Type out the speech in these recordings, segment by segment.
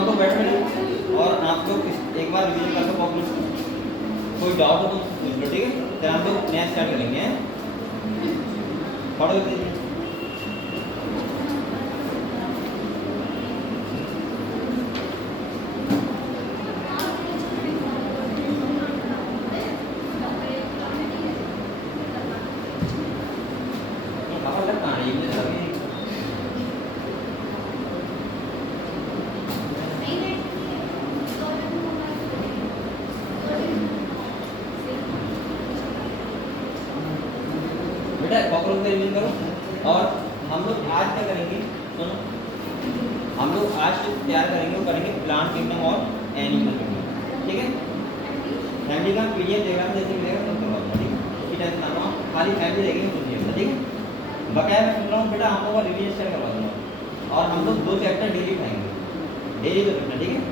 आप लोग बैठ मिले और आप लोग एक बार रिवीजन कर लो प्रॉब्लम। कोई डाउट हो तो पूछ लो, ठीक है। फिर हम लोग नया स्टार्ट करेंगे। पढ़ो दीजिए। कॉकरोच का रिवीजन करो। और हम लोग आज क्या करेंगे, सुनो, हम लोग आज जो तैयार करेंगे वो करेंगे प्लांट किंगडम और एनिमल किंगडम, ठीक है। फैमिली का पीडीएफ देगा जैसे मिलेगा तो करवा दूंगा, ठीक है। इसकी टेंशन ना लो, खाली फैमिली देखेंगे तो नहीं, ठीक है। बकाया मैं सुन रहा हूँ बेटा, हम लोग का रिवीजन स्टार्ट करवा दूंगा और हम लोग 2 चैप्टर डेली पढ़ाएंगे, डेली तो करना, ठीक है।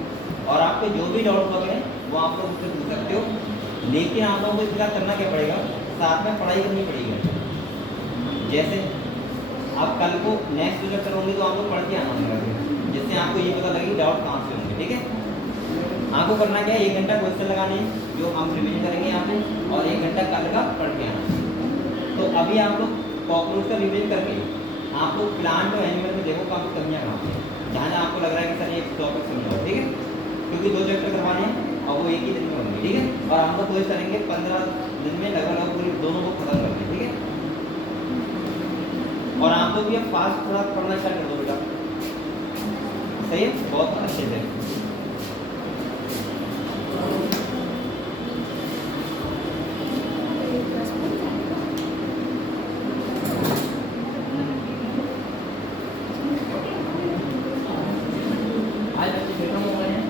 और आपको जो भी डाउट वगैरह वो आप लोग मुझसे पूछ सकते हो, लेकिन आप लोगों को इसका करना क्या पड़ेगा, साथ में पढ़ाई करनी पड़ेगी। जैसे आप कल को नेक्स्ट जो चैप्टर होंगे तो आप लोग पढ़ के आना होगा, जिससे आपको ये पता लगे डाउट कहाँ से होंगे, ठीक है। आपको करना क्या है, 1 घंटा क्वेश्चन लगाने जो हम रिवीजन करेंगे यहाँ पे, और 1 घंटा कल का पढ़ के आना। तो अभी आप लोग कॉकरोच का रिवीजन करके आप लोग प्लांट और एनिमल में देखो काफ़ी कमियाँ कहाँ हैं, जहाँ जहाँ आपको लग रहा है कि सर ये टॉपिक समझाओ, ठीक है। क्योंकि 2 चैप्टर करवाने हैं और वो एक ही दिन में होंगे, ठीक है। और हम लोग कोशिश करेंगे 15 दिन में लगभग पूरी दोनों को खत्म कर दें, ठीक है। और आप लोग ये फास्ट थोड़ा पढ़ना स्टार्ट कर दो बेटा, सही है, बहुत अच्छे से। आज बच्चे बेटा हो गए हैं,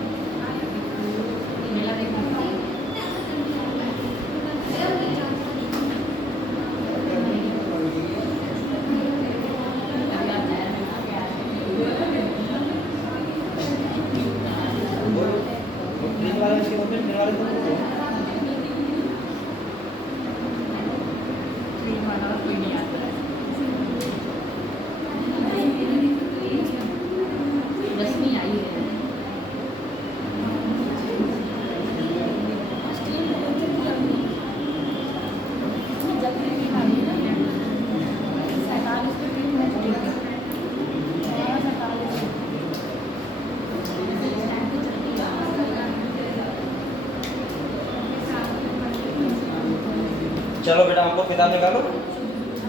चलो बेटा हम लोग किताब निकालो।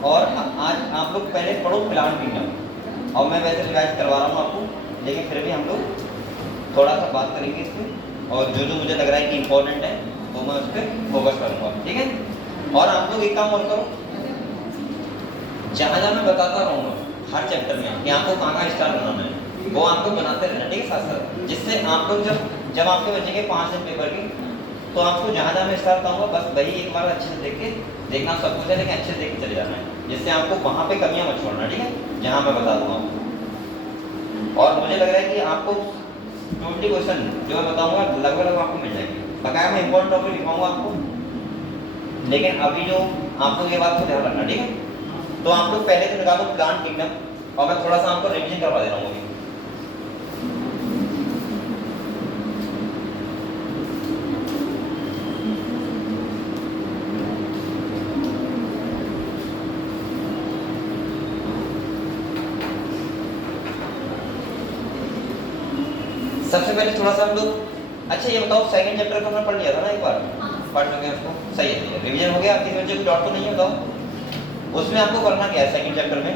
और आज आप लोग पहले पढ़ो प्लांट किंगडम, और मैं वैसे रिवाइज करवा रहा हूँ आपको, लेकिन फिर भी हम लोग थोड़ा सा बात करेंगे इस पर, और जो जो मुझे लग रहा है कि इम्पोर्टेंट है तो मैं उस पर फोकस करूँगा, ठीक है। और आप लोग एक काम और करो, जहाँ जहाँ मैं बताता रहूँगा हर चैप्टर में कि आपको कहाँ कहाँ स्टार बनाना है, वो आपको बनाते रहना, ठीक है, साथ साथ, जिससे आप लोग जब आपके बचेंगे 5 दिन पेपर की, तो आपको जहाँ जहाँ मैं स्टार बताऊँगा बस वही एक बार अच्छे से देख के देखना, सब कुछ है लेकिन अच्छे से देख के चले जाना है, जिससे आपको वहाँ पे कमियाँ मत छोड़ना, ठीक है, जहाँ मैं बता दूँगा आपको। और मुझे लग रहा है कि आपको 20 क्वेश्चन जो मैं बताऊँगा लगभग आपको मिल जाएंगे। बकाया मैं इंपॉर्टेंट टॉपिक लिखवाऊँगा आपको, लेकिन अभी जो आप लोग ये बात को ध्यान रखना, ठीक है। तो आप लोग पहले तो निकालो प्लांट किंगडम, और मैं थोड़ा सा आपको रिविजन करवा दे रहा हूँ अभी। सबसे पहले थोड़ा सा हम लोग, अच्छा ये बताओ सेकंड चैप्टर को हमने पढ़ लिया था ना एक बार, पढ़ चुके उसको, सही है, रिवीजन हो गया। आपके बच्चे को डाउट तो नहीं है, बताओ उसमें आपको करना क्या है सेकंड चैप्टर में।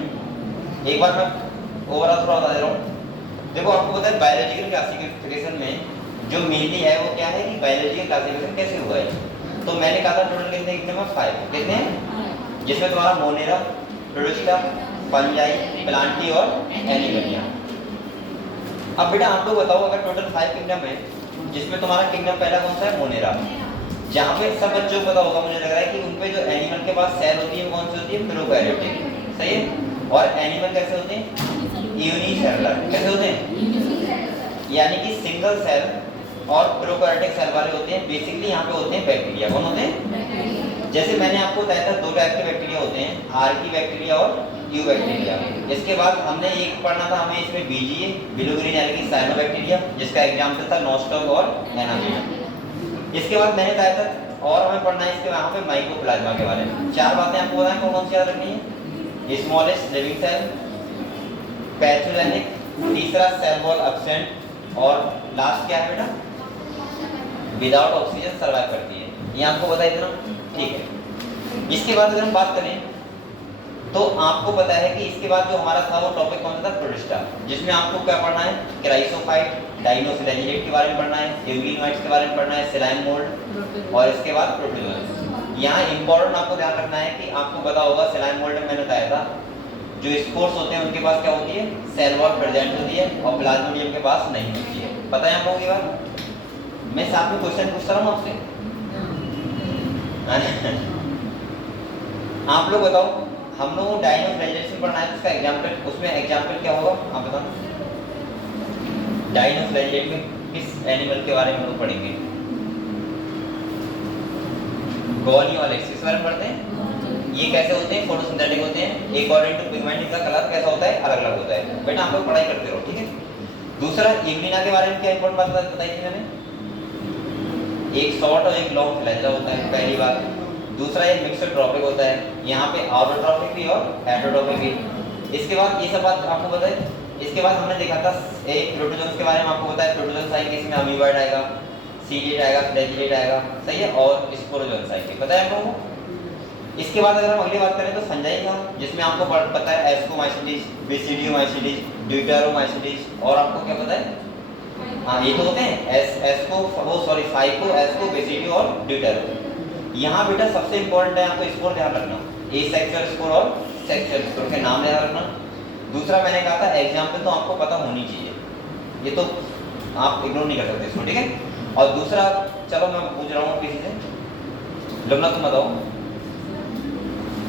एक बार मैं ओवरऑल थोड़ा बता दे रहा हूँ। देखो आपको पता है बायोलॉजिकल क्लासिफिकेशन में जो मेनली है वो क्या है कि बायोलॉजिकल क्लासिफिकेशन कैसे हुआ है। तो मैंने कहा था टोटल कितने एग्जाम में 5 कितने हैं, जिसमें तुम्हारा मोनेरा, प्रोडुस्टा, फंजाई, प्लांटी और एनिमलिया। अब बेटा आप लोग बताओ, अगर टोटल 5 किंगडम है, जिसमें तुम्हारा किंगडम पहला कौन सा है, मोनेरा, जहाँ पे सब बच्चों को पता होगा, मुझे लग रहा है कि उन पे जो एनिमल के पास सेल होती है कौन सी होती है, प्रोकैरियोटिक, सही है। और एनिमल कैसे होते हैं, यूनिसेलुलर, कैसे होते हैं, यानी कि सिंगल सेल और प्रोकैरियोटिक सेल वाले होते हैं। बेसिकली यहाँ पे होते हैं बैक्टीरिया, कौन होते हैं, जैसे मैंने आपको बताया था 2 टाइप के बैक्टीरिया होते हैं, आर्की बैक्टीरिया और यू बैक्टीरिया। इसके बाद हमने एक पढ़ना था हमें इसमें BGA blue green algae cyanobacteria, जिसका एग्जाम्पल था नोस्टॉक और एनामीना। इसके बाद मैंने कहा था और हमें पढ़ना है इसके यहाँ पे माइकोप्लाज्मा के बारे में। चार बातें आपको बताएं कौन कौन सी याद रखनी है। स्मॉलेस्ट लिविंग सेल, पैथोजेनिक, तीसरा सेल वॉल एब्सेंट और लास्ट क्या है बेटा, विदाउट ऑक्सीजन सर्वाइव करती है। ये आपको बता इतना, ठीक है। इसके बाद अगर हम बात करें तो आपको पता है कि इसके बाद जो हमारा था वो टॉपिक कौन सा था, प्रोटिस्टा, जिसमें आपको क्या पढ़ना है, क्राइसोफाइट, डाइनोफिलाइलेट के बारे में पढ़ना है, यूग्लिनोइड्स के बारे में पढ़ना है, सेलाइन मोल्ड और इसके बाद प्रोटोजोआ। यहाँ इंपॉर्टेंट आपको ध्यान रखना है कि आपको पता होगा सेलाइन मोल्ड में मैंने बताया था जो स्पोर्स होते हैं उनके पास क्या होती है, सेल वॉल प्रेजेंट होती है और प्लाज्मोडियम के पास नहीं होती है। पता है आप लोगों की बात। मैं साथ में क्वेश्चन पूछ रहा हूँ आपसे, आप लोग बताओ, हम लोग डाइनोफिलाइलेशन पढ़ना है, उसका एग्जांपल, उसमें एग्जांपल क्या होगा आप बताओ। डाइनोफिलाइलेट में किस एनिमल के बारे में हम लोग पढ़ेंगे, गोनी और एक्सिस के बारे में पढ़ते हैं। ये कैसे होते हैं, फोटोसिंथेटिक होते हैं, अकॉर्डिंग टू पिगमेंट इनका कलर कैसा होता है, अलग अलग होता है। बेटा आप लोग पढ़ाई करते रहो, ठीक है। दूसरा इग्निना के बारे में क्या इंपॉर्टेंट बात बताई थी मैंने, एक शॉर्ट और एक लॉन्ग फ्लैजेला होता है, पहली बात। दूसरा एक मिक्सड ट्रॉपिक होता है, यहाँ पे ऑटोट्रॉपिक भी और हेटेरोट्रॉपिक भी। इसके बाद ये सब बात आपको पता है। इसके बाद हमने देखा था एक प्रोटोजोन्स के बारे में, आपको पता है प्रोटोजोन्स आएंगे, इसमें अमीबाइड आएगा, सीलिएट आएगा, फ्लैजिलेट आएगा, सही है, और स्पोरोजोन्स आएंगे, पता है आप लोगों को। इसके बाद अगर हम अगली बात करें तो संजाई था, जिसमें आपको पता है एस्कोमाइसिटीज, बेसिडियोमाइसिटीज, ड्यूटेरोमाइसिटीज और आपको क्या पता है, हाँ ये तो होते हैं एस्को वो सॉरी फाइको, एस्को, बेसिडियो और ड्यूटेरो। यहाँ बेटा सबसे इंपॉर्टेंट है आपको स्पोर ध्यान रखना, एसेक्सुअल स्पोर और सेक्सुअल स्पोर के नाम ध्यान रखना। दूसरा मैंने कहा था एग्जाम्पल तो आपको पता होनी चाहिए, ये तो आप इग्नोर नहीं कर सकते इसको, ठीक है। और दूसरा चलो मैं पूछ रहा हूँ किसी से, लुमना तुम बताओ,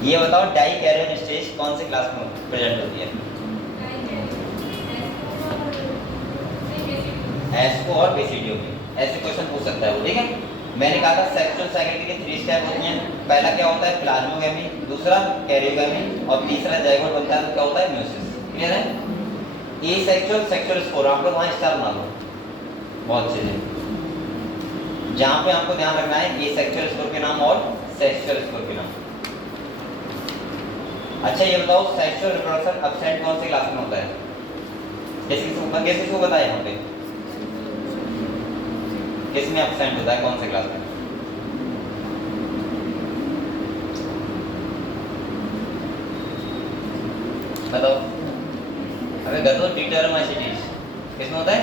ये बताओ डाइकैरियन स्टेज कौन से क्लास में प्रेजेंट होती है, एस्को और बेसिडियो में, ऐसे क्वेश्चन पूछ सकता है वो, ठीक है। मैंने कहा था सेक्सुअल साइकिल के 3 स्टेप होती हैं। पहला क्या होता है, प्लाज्मोगैमी, दूसरा कैरियोगैमी और तीसरा जाइगोट बनता है, क्या होता है, म्यूसिस। क्लियर है। एसेक्सुअल, सेक्सुअल स्पोर, आप लोग वहाँ स्टार बना लो, बहुत अच्छे से। जहाँ पे आपको ध्यान रखना है एसेक्सुअल स्पोर के नाम और सेक्सुअल स्पोर के नाम। अच्छा ये बताओ सेक्सुअल रिप्रोडक्शन एब्सेंट कौन से क्लास में होता है, किसको बताया यहाँ पे, किसमें एब्सेंट होता है, कौन से क्लास में, बताओ। अबे गधो, डिटरमाइसिटीज किसमें होता है।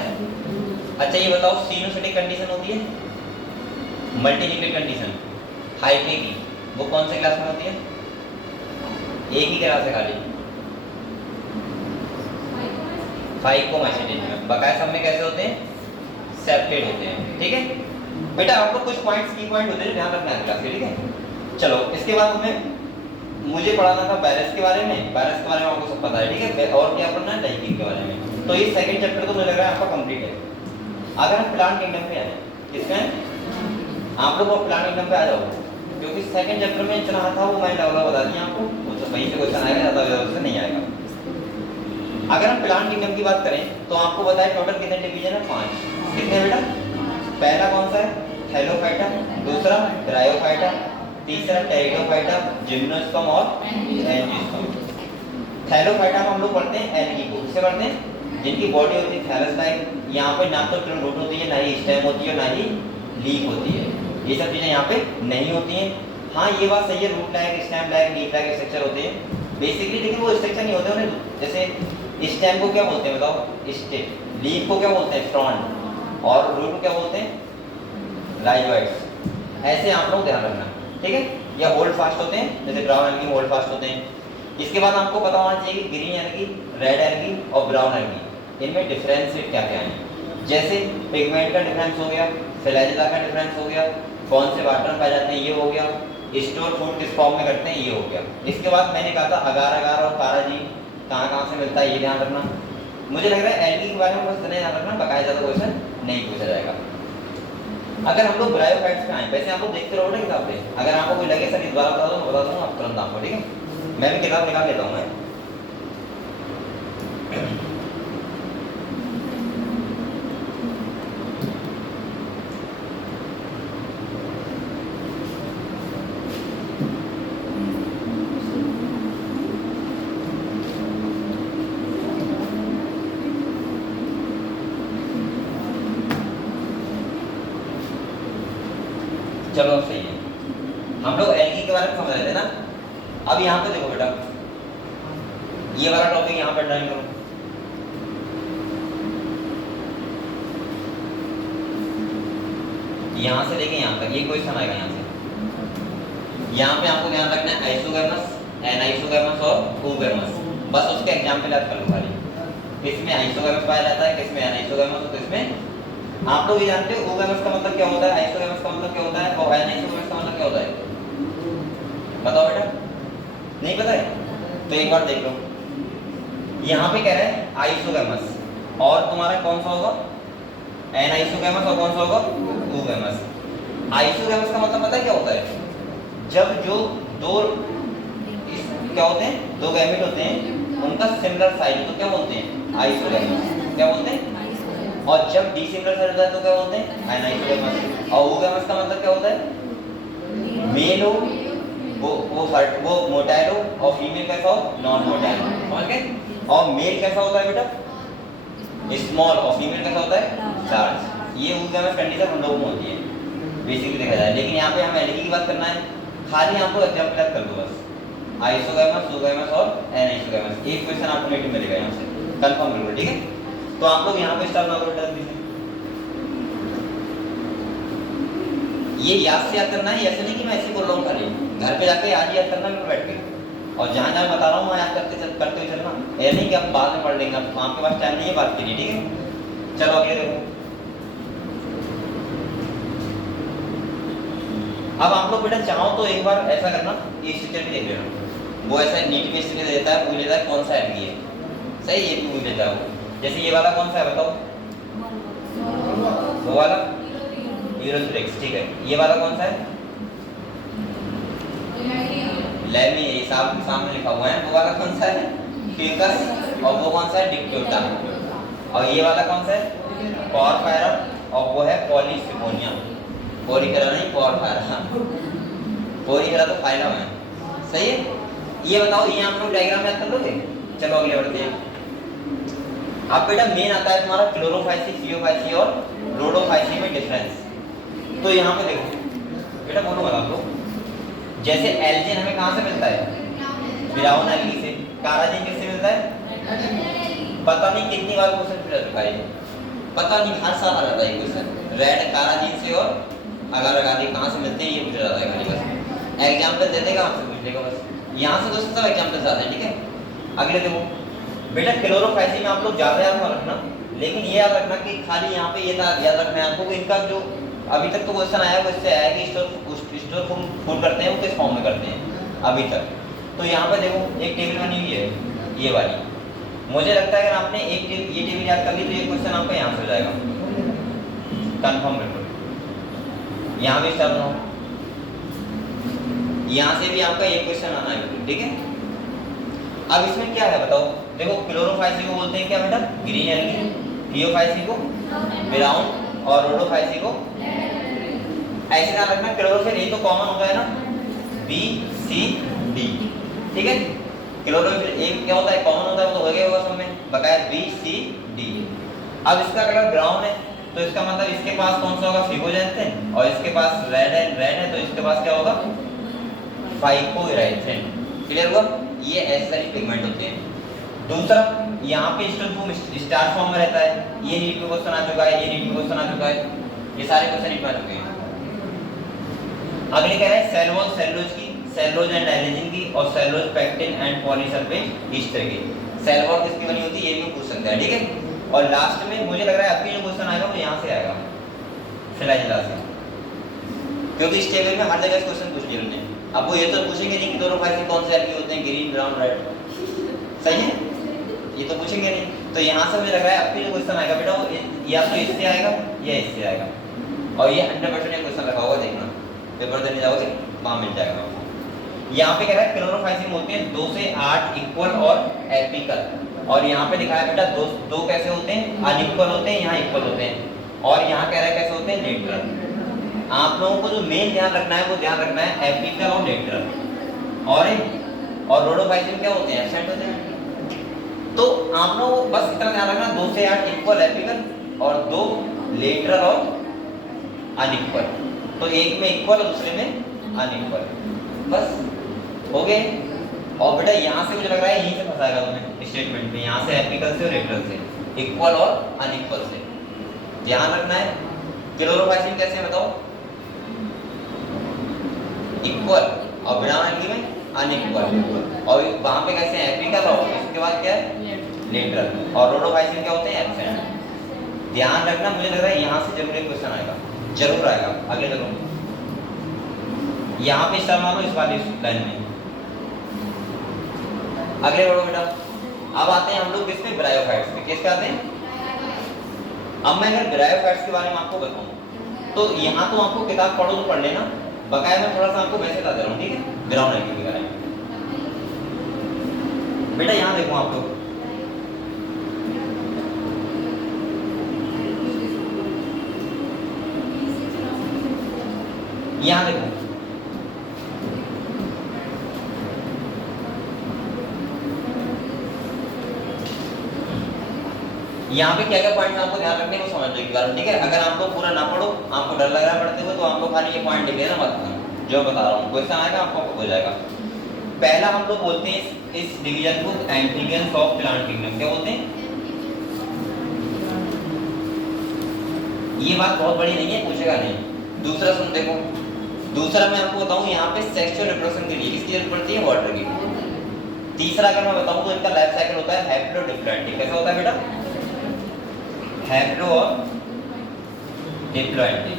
अच्छा ये बताओ सिनोसिटिक कंडीशन होती है, मल्टीन्यूक्लिक कंडीशन हाइपे की, वो कौन से क्लास में होती है, एक ही क्लास है खाली, फाइकोमाइसिटीज में। बकाया सब में कैसे होते हैं, सेप्टेड होते हैं, ठीक है। बेटा आपको कुछ पॉइंट्स की पॉइंट होते हैं ध्यान रखना है क्लास के, ठीक है। चलो इसके बाद हमें मुझे पढ़ाना था वायरस के बारे में, वायरस के बारे में आपको सब पता है, ठीक है। और क्या पढ़ना है, डाइकिंग के बारे में। तो ये सेकंड चैप्टर तो मुझे लग रहा है आपका कंप्लीट है। अगर हम प्लांट किंगडम पे आ जाए, किसमें आप लोग प्लांट किंगडम पे आ जाओ, क्योंकि सेकंड चैप्टर में इतना था वो मैंने डबल बता दिया आपको, तो वहीं से क्वेश्चन आएगा, ज़्यादा इधर से नहीं आएगा। अगर हम प्लांट किंगडम की बात करें तो आपको बताए टोटल कितने डिवीजन है, 5। कितने बेटा, पहला कौन सा है, थैलोफाइटा, दूसरा ब्रायोफाइटा, तीसरा टेरिडोफाइटा, जिम्नोस्पर्म और एंजियोस्पर्म। थैलोफाइटा में हम लोग पढ़ते हैं एल्गी को, किसे पढ़ते हैं, जिनकी बॉडी होती है थैलस टाइप, यहाँ पे ना तो रूट होती है, ना ही स्टेम होती है, ना ही लीफ होती है, ये सब चीज़ें यहाँ पे नहीं होती हैं। हाँ ये बात सही है, root like, stem like, leaf like structure होते हैं बेसिकली, लेकिन वो स्ट्रक्चर नहीं होते उन्हें, जैसे स्टेम को क्या बोलते हैं बताओ, स्टेम, लीफ को क्या बोलते हैं, फ्रॉन्ट, और रूट को क्या बोलते हैं, राइजोइड्स। ऐसे आप लोग ध्यान रखना, ठीक है। या होल्ड फास्ट होते हैं, जैसे ब्राउन एल्गी में होल्ड फास्ट होते हैं। इसके बाद आपको पता होना चाहिए कि ग्रीन एल्गी, रेड एल्गी और ब्राउन एल्गी, इनमें डिफरेंस क्या क्या है। जैसे पिगमेंट का डिफरेंस हो गया, फ्लैजेला का डिफरेंस हो गया, कौन से वाटर में पाए जाते हैं ये हो गया, स्टोर फूड किस फॉर्म में करते हैं ये हो गया। इसके बाद मैंने कहा था अगार अगार और पाराजीन कहाँ से मिलता है ये ध्यान रखना। मुझे लग रहा है एल्गी के बारे में बस इतना ध्यान रखना, बकाया ज़्यादा क्वेश्चन नहीं पूछा जाएगा। अगर हम लोग ब्रायोफाइट्स पे आए, वैसे आप लोग देखते रहो ना किताब पे, अगर आपको कोई लगे सर इस बार बता दो, मैं बता दूँगा आप तुरंत आपको, ठीक है। मैं भी किताब निकाल लेता हूँ मैं, चलो अब सही है। हम लोग एल्गी के बारे में समझ रहे थे ना। अब यहाँ पे देखो बेटा, ये वाला टॉपिक यहाँ पे ड्राइंग करो। यहाँ से लेके यहाँ तक ये क्वेश्चन आएगा। यहाँ से यहाँ पे आपको ध्यान रखना है आइसोगर्मस, एनाइसोगर्मस और ओगर्मस। बस उसके एग्जाम्पल याद कर लो खाली। किसमें आइसोगर्मस पाया जाता है, किसमें एनाइसोगर्मस, तो किसमें आप लोग ये जानते हो ओगर्मस का मतलब क्या होता है, आइसोगर्मस का मतलब क्या होता है और एनाइसोगर्मस का मतलब क्या होता है? बताओ बेटा, नहीं पता है तो एक बार देख लो। यहाँ पे कह रहा है आइसोगर्मस और तुम्हारा कौन सा होगा, एनाइसोगर्मस, और कौन सा होगा, ओगर्मस। आइसोगर्मस का मतलब पता है क्या होता है? जब जो दो क्या होते हैं, दो गैमेट होते हैं, उनका सिमिलर साइज तो क्या बोलते हैं, आइसोगर्मस। क्या बोलते हैं? और जब डिसिमिलर साइज होता है तो क्या बोलते हैं, एनाइसोगर्मस। और ओगर्मस का मतलब क्या होता है? मेल हो वो मोटाइल हो और फीमेल कैसा हो, नॉन मोटाइल। समझ गए? और मेल कैसा होता है बेटा, स्मॉल, और फीमेल कैसा होता है, लार्ज। ये ओगर्मस कंडीशन हम लोगों में होती है बेसिकली देखा जाए। लेकिन यहाँ पे हमें एल्गी की बात करना है, खाली आपको एग्जांपल याद कर दो बस, आइसोगर्मस, ओगर्मस और एनाइसोगर्मस। एक क्वेश्चन आपको नेटिव मिलेगा यहाँ से कंफर्म बिल्कुल, ठीक है। तो आप लोग यहाँ पे स्टार नंबर डाल दीजिए। ये याद से याद करना है, ऐसे नहीं कि मैं ऐसे बोल रहा हूँ खाली, घर पे जाके आज याद करना बिल्कुल बैठ के, और जहाँ जहाँ बता रहा हूँ वहाँ याद करते हुए चलना। ये नहीं कि आप बाद में पढ़ लेंगे, आपके पास टाइम नहीं है बात के लिए, ठीक है। चलो आगे देखो। अब आप लोग बेटा चाहो तो एक बार ऐसा करना, ये स्ट्रक्चर भी देख लेना। वो ऐसा नीट में स्ट्रक्चर देता है, पूछ लेता है कौन सा एल्गी है, सही, ये भी पूछ लेता है वो। जैसे ये वाला कौन सा है बताओ, वो वाला यूरोथ्रेक्स, ठीक है। ये वाला कौन सा है, लेमी, ये सामने लिखा हुआ है। वो वाला कौन सा है, फिकस, और वो कौन सा है, डिक्टोटा। और ये वाला कौन सा है, पोरफायरा, और वो है पॉलीसिफोनिया। पोरिफेरा नहीं, पोरफायरा। पोरिफेरा तो फाइलम है, सही है। ये बताओ, ये आप लोग डायग्राम याद कर लोगे। चलो अगले बढ़ते हैं। अब बेटा मेन आता है तुम्हारा क्लोरोफाइसी, फियोफाइसी और रोडोफाइसी में डिफरेंस। तो यहाँ पे देखो बेटा, बोलो आप लोग, जैसे एल्जिन हमें कहाँ से मिलता है, ब्राउन एल्गी से। काराजीन किससे मिलता है, पता नहीं कितनी बार क्वेश्चन पूछा चुका है, पता नहीं हर साल आ जाता है क्वेश्चन। रेड काराजीन से और अगर आगे कहाँ से मिलते हैं ये पूछा जाता है खाली, बस एग्जाम्पल दे देगा, आपसे पूछ लेगा बस। यहाँ से दोस्तों सब एग्जाम्पल आते हैं, ठीक है। अगले देखो बेटा, क्लोरोफाइसी में आप लोग ज़्यादा याद मत रखना, लेकिन ये याद रखना कि खाली यहाँ पे ये याद रखना है आपको कि इनका जो अभी तक तो क्वेश्चन आया है वो इससे आया कि स्टोर फुल करते हैं वो किस फॉर्म में करते हैं अभी तक। तो यहाँ पे देखो एक टेबल बनी हुई है, ये वाली। मुझे लगता है अगर आपने एक ये टेबल याद कर ली तो ये क्वेश्चन आपका यहाँ से हो जाएगा कंफर्म बिल्कुल। यहाँ भी स्टार बनाओ, यहाँ से भी आपका ये क्वेश्चन आना है, ठीक है। अब इसमें क्या है बताओ, देखो क्लोरोफाइसी को बोलते हैं क्या बेटा, ग्रीन एल्गी, फियोफाइसी को ब्राउन, और रोडोफाइसी को ऐसे ध्यान रखना। क्लोरोफिल ये तो कॉमन होता है ना, बी सी डी, ठीक है। क्लोरोफिल एक क्या होता है, कॉमन होता है, वो तो हो गया होगा सब में, बकाया बी सी डी। अब इसका कलर ब्राउन है तो इसका मतलब इसके पास कौन सा होगा, फिबोजैंथिन, और इसके पास रेड है तो इसके पास क्या होगा, फाइकोइराइथिन। क्लियर हुआ, ये ऐसे पिगमेंट होते हैं। दूसरा यहाँ पे स्टार फॉर्म में रहता है, ये नीट में क्वेश्चन आ चुका है, ये नीट में क्वेश्चन आ चुका है, ये सारे क्वेश्चन नीट में आ चुके हैं। अगले कह रहे हैं सेल वॉल सेलुलोज की, सेलुलोज एंड एलिनिन की, और cellulose pectin and polysulphate Easter की। सेल वॉल किसकी बनी होती है ये भी पूछ सकता है, ठीक है। और लास्ट में मुझे लग रहा है आपके जो क्वेश्चन आएगा वो यहाँ से आएगा, फिलाइला से, क्योंकि इस टेबल में हर जगह क्वेश्चन पूछ लिए उन्होंने। अब वो ये तो पूछेंगे नहीं कि दोनों फाइल कौन से एल्गी होते हैं, ग्रीन ब्राउन रेड, सही है, ये तो पूछेंगे नहीं। तो यहाँ से मुझे लग रहा है आपके जो क्वेश्चन आएगा बेटा वो या तो इससे आएगा या इससे आएगा, और ये 100% क्वेश्चन रखा होगा, देखना पेपर देने जाओगे वहाँ मिल जाएगा आपको। यहाँ पे कह रहा है क्लोरोफाइसिन होते हैं 2 से 8 इक्वल और एपिकल, और यहाँ पे लिखा है बेटा दो कैसे होते हैं, अनइक्वल होते हैं, यहाँ इक्वल होते हैं, और यहाँ कह रहा है कैसे होते हैं, लेटरल। आप लोगों को जो मेन ध्यान रखना है वो ध्यान रखना है एपिकल और लेटरल। और रोडोफाइसिन क्या होते हैं, एब्सेंट होते हैं। तो आप लोग बस इतना ध्यान रखना, 2 से 8 इक्वल एपिकल और 2 लेटरल और अनइक्वल, तो एक में इक्वल और दूसरे में अनइक्वल, बस हो गए। और बेटा यहाँ से मुझे लग रहा है यहीं से फंसाएगा तुम्हें स्टेटमेंट में, यहाँ से एपिकल से और रेक्टल से, इक्वल और अनइक्वल से ध्यान रखना है। क्लोरोफाइसिन कैसे है बताओ? इक्वल और बिना में अनइक्वल, और वहां पे कैसे है? एपिकल और इसके बाद क्या है? लेटरल। और रोडोफाइसिन क्या होते हैं? एब्सेंट। ध्यान रखना, मुझे लग रहा है यहाँ से जरूर एक क्वेश्चन आएगा, जरूर आएगा। आगे चलो, यहाँ पे स्टार मारो इस वाली लाइन में। अगले बढ़ो बेटा। अब आते हैं हम लोग किस पे? ब्रायोफाइट्स पे। किस पे आते हैं? अब मैं अगर ब्रायोफाइट्स के बारे में आपको बताऊं तो यहाँ तो आपको किताब पढ़ो तो पढ़ लेना, बकाया मैं थोड़ा सा आपको वैसे बता दे रहा हूँ, ठीक है? ग्राउंड एक्टिविटी के बारे में। बेटा यहाँ देखो आप लोग, यहाँ देखो, यहाँ पे क्या क्या पॉइंट्स आपको ध्यान रखने को समझ लो एक बार, ठीक है? अगर आप लोग पूरा ना पढ़ो, आपको डर लग रहा है पढ़ते हुए, तो आपको खाली ये पॉइंट लिख लेना, मत जो बता रहा हूँ। क्वेश्चन आएगा आपको हो जाएगा। पहला हम लोग बोलते हैं इस डिवीजन को एम्फीबियंस ऑफ प्लांट किंगडम। क्या बोलते हैं? ये बात बहुत बड़ी नहीं है, पूछेगा नहीं। दूसरा सुन देखो, दूसरा मैं आपको बताऊं यहाँ पे सेक्सुअल रिप्रोडक्शन के लिए किसकी जरूरत पड़ती है? वाटर की। तीसरा अगर मैं बताऊं तो इनका लाइफ साइकिल होता है हैप्लोडिप्लॉइडी। कैसा होता है बेटा? हैप्लो और डिप्लॉइडी।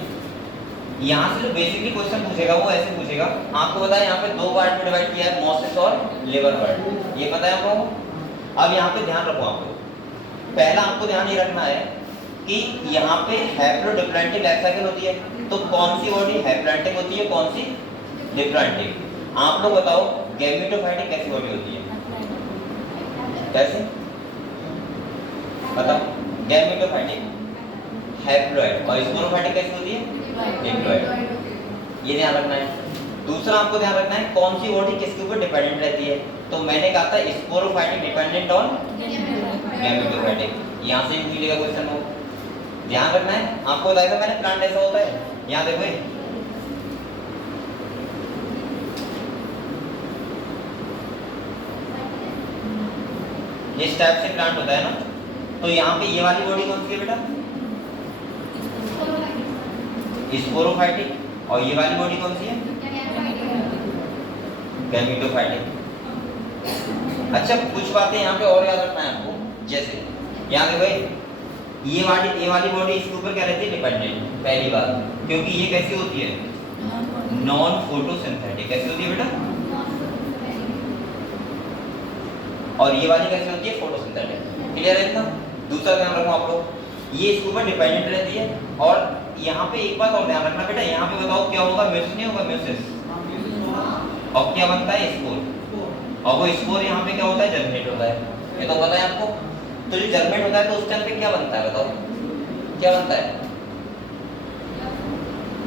यहाँ से जो बेसिकली क्वेश्चन पूछेगा वो ऐसे पूछेगा, आपको पता है यहाँ पे दो पार्ट में डिवाइड किया है, मॉसिस और लेबर पार्ट, ये पता है आप लोगों को? अब यहाँ पे ध्यान रखो आप लोग, पहला आपको ध्यान ये रखना है कि यहाँ पे हैप्लोडिप्लॉइडिक लाइफ साइकिल होती है, तो कौन सी बॉडी हैप्लॉइडिक होती है, कौन सी डिप्लॉइडिक? आप लोग बताओ गैमेटोफाइटिक कैसी बॉडी होती है? कैसे बताओ? Gametophytic haploid. और स्पोरोफाइटिक कैसी होती है? डिप्लॉइड। ये ध्यान रखना है। दूसरा आपको ध्यान रखना है कौन सी बॉडी किसके ऊपर डिपेंडेंट रहती है, तो मैंने कहा था स्पोरोफाइटिक डिपेंडेंट ऑन गैमेटोफाइटिक। यहाँ से मिलेगा क्वेश्चन हो, ध्यान रखना है। आपको बताया था मैंने प्लांट ऐसा होता है, यहाँ देखो इस टाइप से प्लांट होता है ना, तो यहाँ पे ये वाली बॉडी कौन सी है बेटा? स्पोरोफाइटिक। और ये वाली बॉडी कौन सी है? गैमेटोफाइटिक। अच्छा कुछ बातें यहाँ पे और याद रखना है आपको, जैसे यहाँ देखो ये वाली बॉडी इसके ऊपर क्या रहती है? डिपेंडेंट। पहली बात, क्योंकि ये कैसी होती है? Non photosynthetic. कैसी होती है बेटा? और ये वाली कैसी होती है? फोटोसिंथेटिक। क्लियर है इतना? दूसरा ध्यान रखो आप लोग, ये इसके ऊपर डिपेंडेंट रहती है। और यहाँ पे एक बात और ध्यान रखना बेटा, यहाँ पे बताओ क्या होगा? म्यूसिस नहीं होगा? म्यूसिस। और क्या बनता है? स्पोर। और वो स्पोर यहाँ पे क्या होता है? जर्मिनेट होता है, ये तो पता है आपको। तो जो जर्मिनेट होता है तो उस टाइम पे क्या बनता है बताओ? क्या बनता है?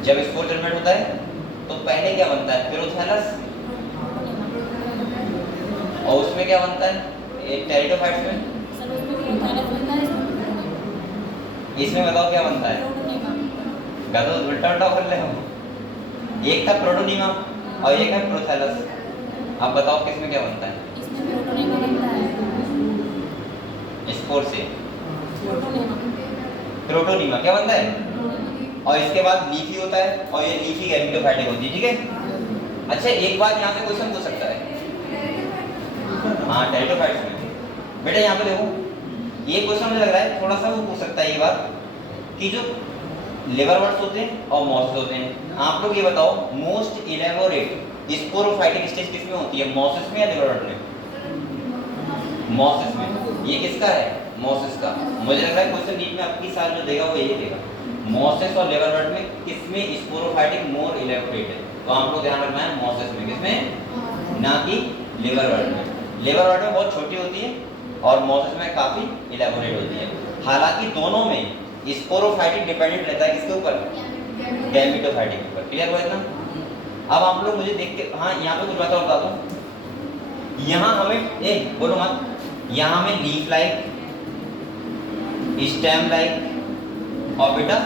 जब स्पोर जर्मिनेट होता है तो पहले क्या बनता है? प्रोथैलस। और उसमें क्या बनता है? टेरिडोफाइट्स में इसमें बताओ क्या बनता है? गधो उल्टा उल्टा बोल रहे हो। एक था प्रोटोनीमा और एक है प्रोथैलस। अब बताओ किसमें क्या बनता है? स्पोर से प्रोटोनीमा क्या बनता है? और इसके बाद लीफी होता है, और ये लीफी गैमेटोफाइटिक होती है, ठीक है? अच्छा एक बात यहाँ से क्वेश्चन पूछ सकता है, हाँ टेरिडोफाइट्स में बेटा यहाँ पे देखो, ये क्वेश्चन मुझे लग रहा है थोड़ा सा वो पूछ सकता है ये बात कि जो लिवरवर्ट्स होते हैं और मॉसिस होते हैं, आप लोग ये बताओ मोस्ट इलेबोरेट स्पोरोफाइटिक स्टेज किसमें होती है? मॉसिस में या लिवरवर्ट में? मॉसिस में। ये किसका है? मॉसिस का। मुझे लग रहा है क्वेश्चन नीट में आपकी साल जो देगा वो यही देगा, मॉसिस और लिवरवर्ट में किसमें स्पोरोफाइटिक मोर इलेबोरेट है? तो आपको ध्यान रखना है मॉसिस में, किसमें? ना कि लिवरवर्ट में। लिवरवर्ट में बहुत छोटी होती है और मॉसिस में काफी इलेबोरेट होती है। हालांकि दोनों में स्पोरोफाइटिक डिपेंडेंट रहता है किसके ऊपर? गैमेटोफाइटिक के ऊपर। क्लियर हुआ इतना? अब आप लोग मुझे देख के, हाँ यहाँ पे कुछ बात और बता दूं, यहाँ हमें बोलो मत, यहाँ हमें लीफ लाइक, स्टेम लाइक और बेटा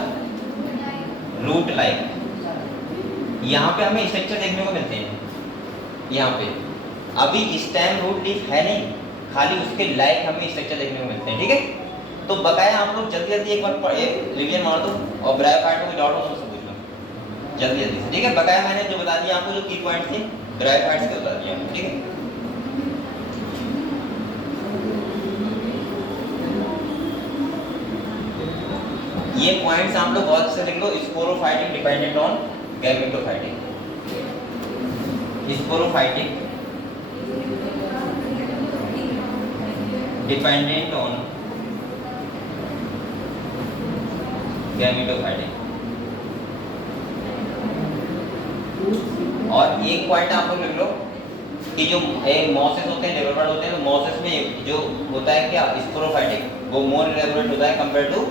रूट लाइक यहाँ पे हमें स्ट्रक्चर देखने को मिलते हैं। यहाँ पे अभी स्टेम रूट लीफ है नहीं, खाली उसके लायक हमें स्ट्रक्चर देखने को मिलते हैं। ठीक है, तो बकाया आप लोग जल्दी जल्दी एक बार रिवीजन मार दो और ब्रायोफाइट को डाउट हो तो पूछ लो जल्दी जल्दी से। ठीक है, बकाया मैंने जो बता दिया आपको, जो की पॉइंट थे ब्रायोफाइट्स के बता दिया। ठीक है, ये पॉइंट्स आप लोग बहुत से लिख लो। Sporophytic dependent on gametophytic, sporophytic dependent on gametophytic. और एक पॉइंट आप लोग लिख लो कि जो मॉसेस होते हैं, लिवर बर्ड होते हैं, तो मॉसेस में जो होता है क्या, स्पोरोफाइटिक, वो मोर इलेबोरेट होता है कंपेयर टू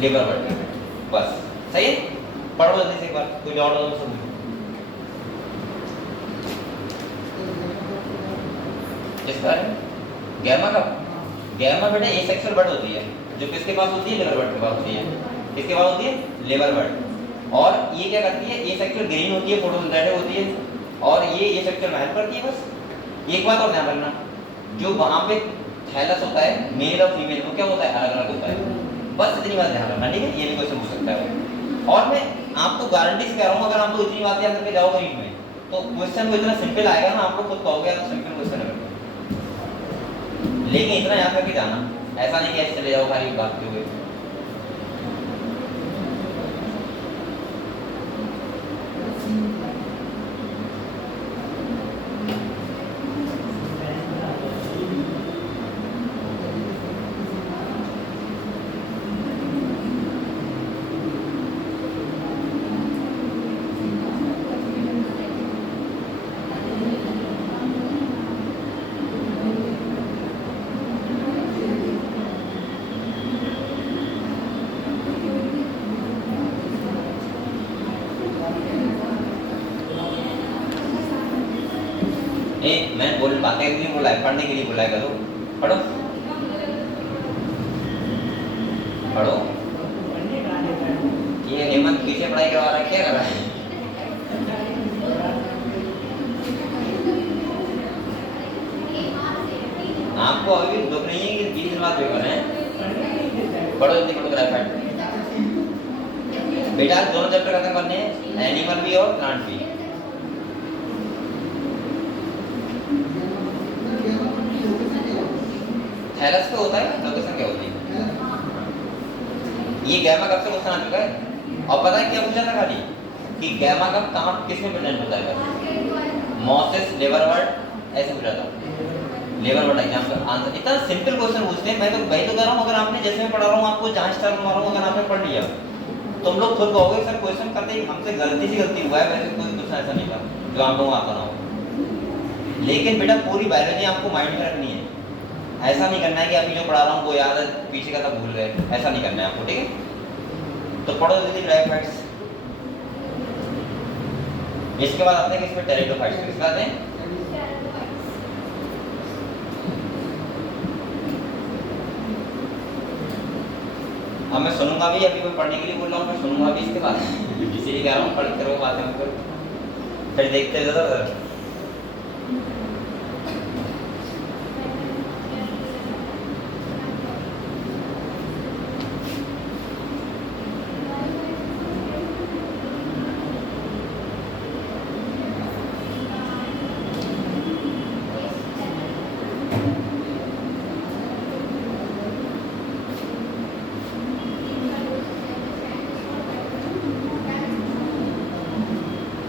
लिवर बर्ड। बस सही है, पढ़ो जल्दी से एक बार, कोई डाउट हो तो सुन। इस बारे में गैमा का, गैमा बेटा एसेक्सुअल बर्ड होती है, जो किसके पास होती है, लिवर बर्ड के पास होती है। किसके पास होती है, लिवर बर्ड। और ये क्या करती है, एसेक्सुअल ग्रीन होती है, फोटोसिंथेटिक होती है, और ये एसेक्सुअल हेल्प करती है। बस एक बात और ध्यान रखना, जो वहां पे थैलस होता है मेल और फीमेल, वो क्या होता है, अलग अलग होता है। बस इतनी बात ध्यान रखना। ठीक है, ये भी क्वेश्चन पूछ सकता है। और मैं आपको गारंटी से कह रहा हूँ, अगर आप लोग इतनी बात याद करके जाओगे नीट में, तो क्वेश्चन को इतना सिंपल आएगा ना, आप लोग खुद कहोगे यार सिंपल क्वेश्चन है। लेकिन इतना याद करके जाना, ऐसा नहीं कि ऐसे चले जाओ खाली बात करोगे। मैं बोल बातें के लिए बोला है, पढ़ने के लिए बोला है। करो पढ़ो पढ़ो। ये हेमंत पीछे पढ़ाई करवा रहा है, क्या कर रहा है? आपको अभी भी दुख नहीं है कि 20 दिन बाद पेपर है? पढ़ो जल्दी पढ़ो ग्राफाइट। बेटा दोनों चैप्टर खत्म करने हैं, एनिमल भी और प्लांट भी। थैलस पे होता है, लोकेशन क्या होती है? ये गैमा कब से क्वेश्चन आ चुका है। और पता है क्या पूछा था खाली, कि गैमा कब कहाँ किसमें प्रेजेंट होता है? मॉसेस, लिवर बर्ड, ऐसे पूछा था। लिवर बर्ड एग्जाम का आंसर इतना सिंपल क्वेश्चन पूछते हैं। मैं तो वही तो कह रहा हूँ, अगर आपने जैसे मैं पढ़ा रहा हूँ आपको, जहाँ स्टार मार रहा हूँ, अगर आपने पढ़ लिया तुम लोग खुद कहोगे सर क्वेश्चन करते ही हमसे गलती से गलती हुआ है। वैसे कोई क्वेश्चन ऐसा नहीं था जो आप लोगों को आता ना हो। लेकिन बेटा पूरी बायोलॉजी आपको माइंड में रखनी है। ऐसा नहीं करना है कि अभी जो पढ़ा रहा हूँ वो याद है, पीछे का सब भूल गए, ऐसा नहीं करना है आपको। ठीक है, तो पढ़ो जल्दी ग्राफाइट्स। इसके बाद आते हैं किस पे, टेरिडोफाइट्स। किसके आते हैं? अब मैं सुनूंगा भी, अभी मैं पढ़ने के लिए बोल रहा हूँ, मैं सुनूंगा भी इसके बाद। इसीलिए कह रहा हूँ पढ़ते रहो, बातें फिर देखते ज़्यादा।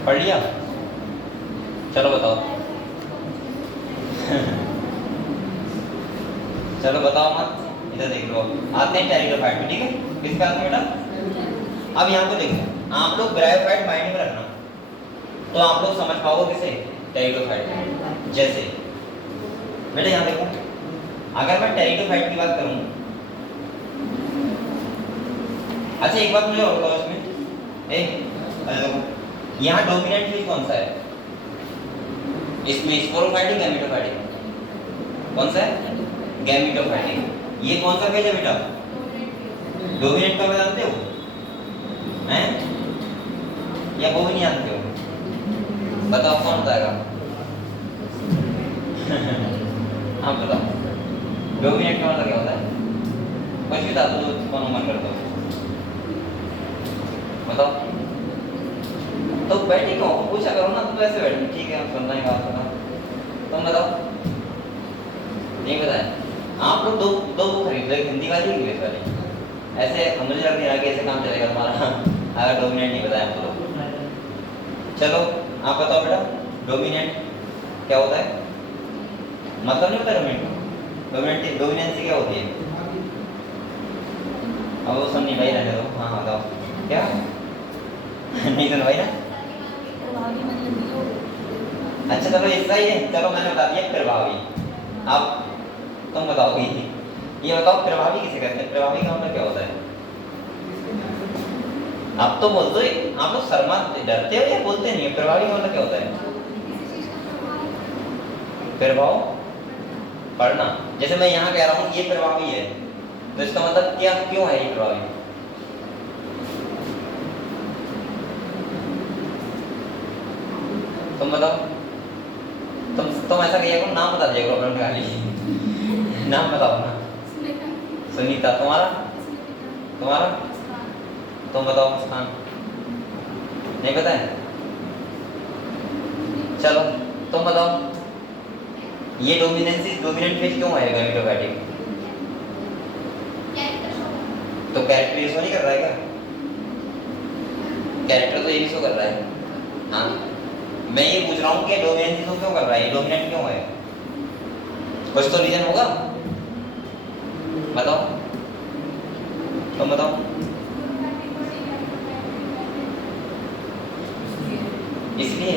पढ़ लिया? चलो बताओ। चलो बताओ मत, इधर देख लो। आते हैं टेरिडोफाइट में। ठीक है, किसका आते हैं बेटा? अब यहाँ पे देखो, आप लोग ब्रायोफाइट माइंड में रखना, तो आप लोग समझ पाओगे किसे, टेरिडोफाइट। जैसे बेटा यहाँ देखो, अगर मैं टेरिडोफाइट की बात करूँ, अच्छा एक बात मुझे और बताओ इसमें, यहाँ डोमिनेंट फेज कौन सा है? इसमें स्पोरोफाइटिक, गैमेटोफाइटिक? कौन सा है? गैमेटोफाइटिक। ये कौन सा फेज है बेटा? डोमिनेंट का जानते हो? हैं? या वो भी नहीं जानते हो? बताओ कौन बताएगा? आप बताओ डोमिनेट का मतलब क्या होता है? कुछ भी बता दो कौन मन करता हो, बताओ। तो बैठी क्यों, पूछा करो ना, तुम तो ऐसे बैठी। ठीक है हम सुन रहे हैं, बात बताओ, तुम बताओ। नहीं बताया? आप लोग दो दो बुक खरीद लो, एक हिंदी वाली एक इंग्लिश वाली। ऐसे मुझे लग नहीं रहा कि ऐसे काम चलेगा तुम्हारा अगर डोमिनेट नहीं बताया तो। चलो आप बताओ बेटा, डोमिनेट क्या होता है? मतलब नहीं पता डोमिनेट? डोमिनेंसी क्या होती है? अब वो सुन नहीं भाई, रहने दो। हाँ हाँ बताओ क्या नहीं सुन भाई ना? अच्छा चलो इसका ही है, चलो मैंने बता दिया प्रभावी। अब तुम बताओगे, ये बताओ प्रभावी किसे कहते हैं? प्रभावी का मतलब क्या होता है? आप तो बोल दो, आप लोग शर्मा डरते हो या बोलते नहीं है? प्रभावी का मतलब क्या होता है? प्रभाव पढ़ना। जैसे मैं यहाँ कह रहा हूँ ये प्रभावी है, तो इसका मतलब क्या, क्यों है ये प्रभावी? तुम बताओ। तुम ऐसा कहिए करो, नाम बता दिया करो अपना खाली नाम बताओ ना। सुनीता। तुम्हारा? तुम्हारा? तुम बताओ। मुस्कान? नहीं पता है? चलो तुम बताओ, ये डोमिनेंट फेज क्यों आएगा गैमेटोफाइटिक? तो कैरेक्टर ये शो नहीं कर रहा है क्या? कैरेक्टर तो ये भी शो कर रहा है। हाँ मैं ये पूछ रहा हूँ कि डोमिनेंसी शो क्यों कर रहा है, डोमिनेंट क्यों है? कुछ तो रीजन होगा, बताओ। तुम बताओ। इसलिए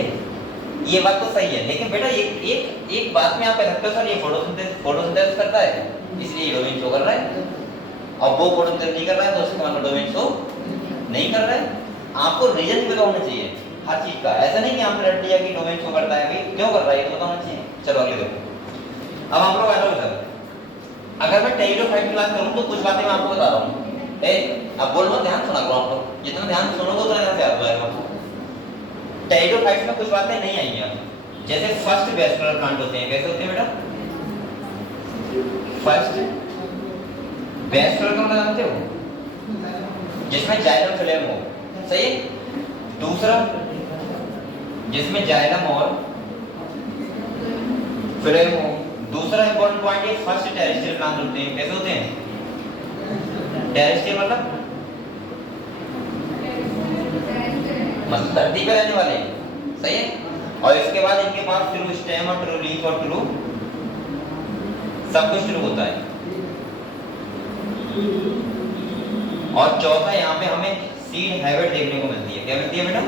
ये बात तो सही है, लेकिन बेटा एक बात में आप कह सकते हो सर ये फोटोसिंथेसिस करता है इसलिए डोमेन शो कर रहा है, और वो फोटोसिंथेसिस नहीं कर रहा है तो उसका मतलब डोमेन शो नहीं कर रहा है। आपको रीजन भी पता होना चाहिए हर चीज का। ऐसा नहीं कि आपने रट लिया कि डोमेन शो करता है, भाई क्यों कर रहा है ये तो बताना चाहिए। चलो आगे देखो। अब हम लोग आगे चलते हैं। अगर मैं टेरिडोफाइट की बात करूं तो कुछ बातें मैं आपको बता रहा हूं। अब बोलो, ध्यान सुना करो आप लोग, जितना ध्यान सुनोगे उतना ध्यान से याद आएगा आपको। टेरिडोफाइट्स में कुछ बातें नहीं आई हैं। जैसे फर्स्ट वेस्कुलर प्लांट होते हैं, कैसे होते हैं बेटा? फर्स्ट वेस्कुलर का मतलब जानते हो? जिसमें जाइलम फिलेम हो, सही है। दूसरा जिसमें जाइलम और फिलेम हो। दूसरा इंपॉर्टेंट पॉइंट ये फर्स्ट टेरेस्ट्रियल प्लांट होते हैं, कैसे होते हैं? टेरेस्ट्रियल मतलब धरती पे रहने वाले, सही है। और इसके बाद इनके पास ट्रू स्टेम और ट्रू लीफ और ट्रू सब कुछ ट्रू होता है। और चौथा यहाँ पे हमें सीड हैबिट देखने को मिलती है। क्या मिलती है बेटा?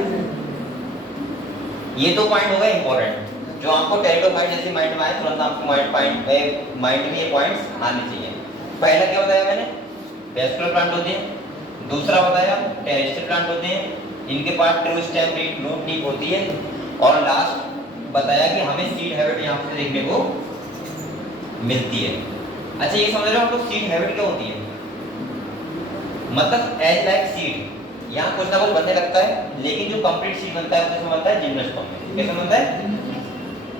ये तो पॉइंट होगा इंपॉर्टेंट, जो आपको टेरिडोफाइट जैसे माइंड में आए तुरंत आपको माइंड में ये पॉइंट्स आने चाहिए। पहला क्या बताया मैंने? वेस्कुलर प्लांट होते हैं। दूसरा बताया टेरेस्ट्रियल प्लांट होते हैं, इनके पास ट्रू स्टेम रूट लीफ होती है। और लास्ट बताया कि हमें सीड हैबिट यहाँ से देखने को मिलती है। अच्छा ये समझ रहे हो आप लोग सीड हैबिट क्या होती है? मतलब एज लाइक सीड, यहाँ कुछ ना कुछ बनने लगता है, लेकिन जो कंप्लीट सीड बनता है उसमें बनता है जिम्नोस्पर्म में। कैसे बनता है?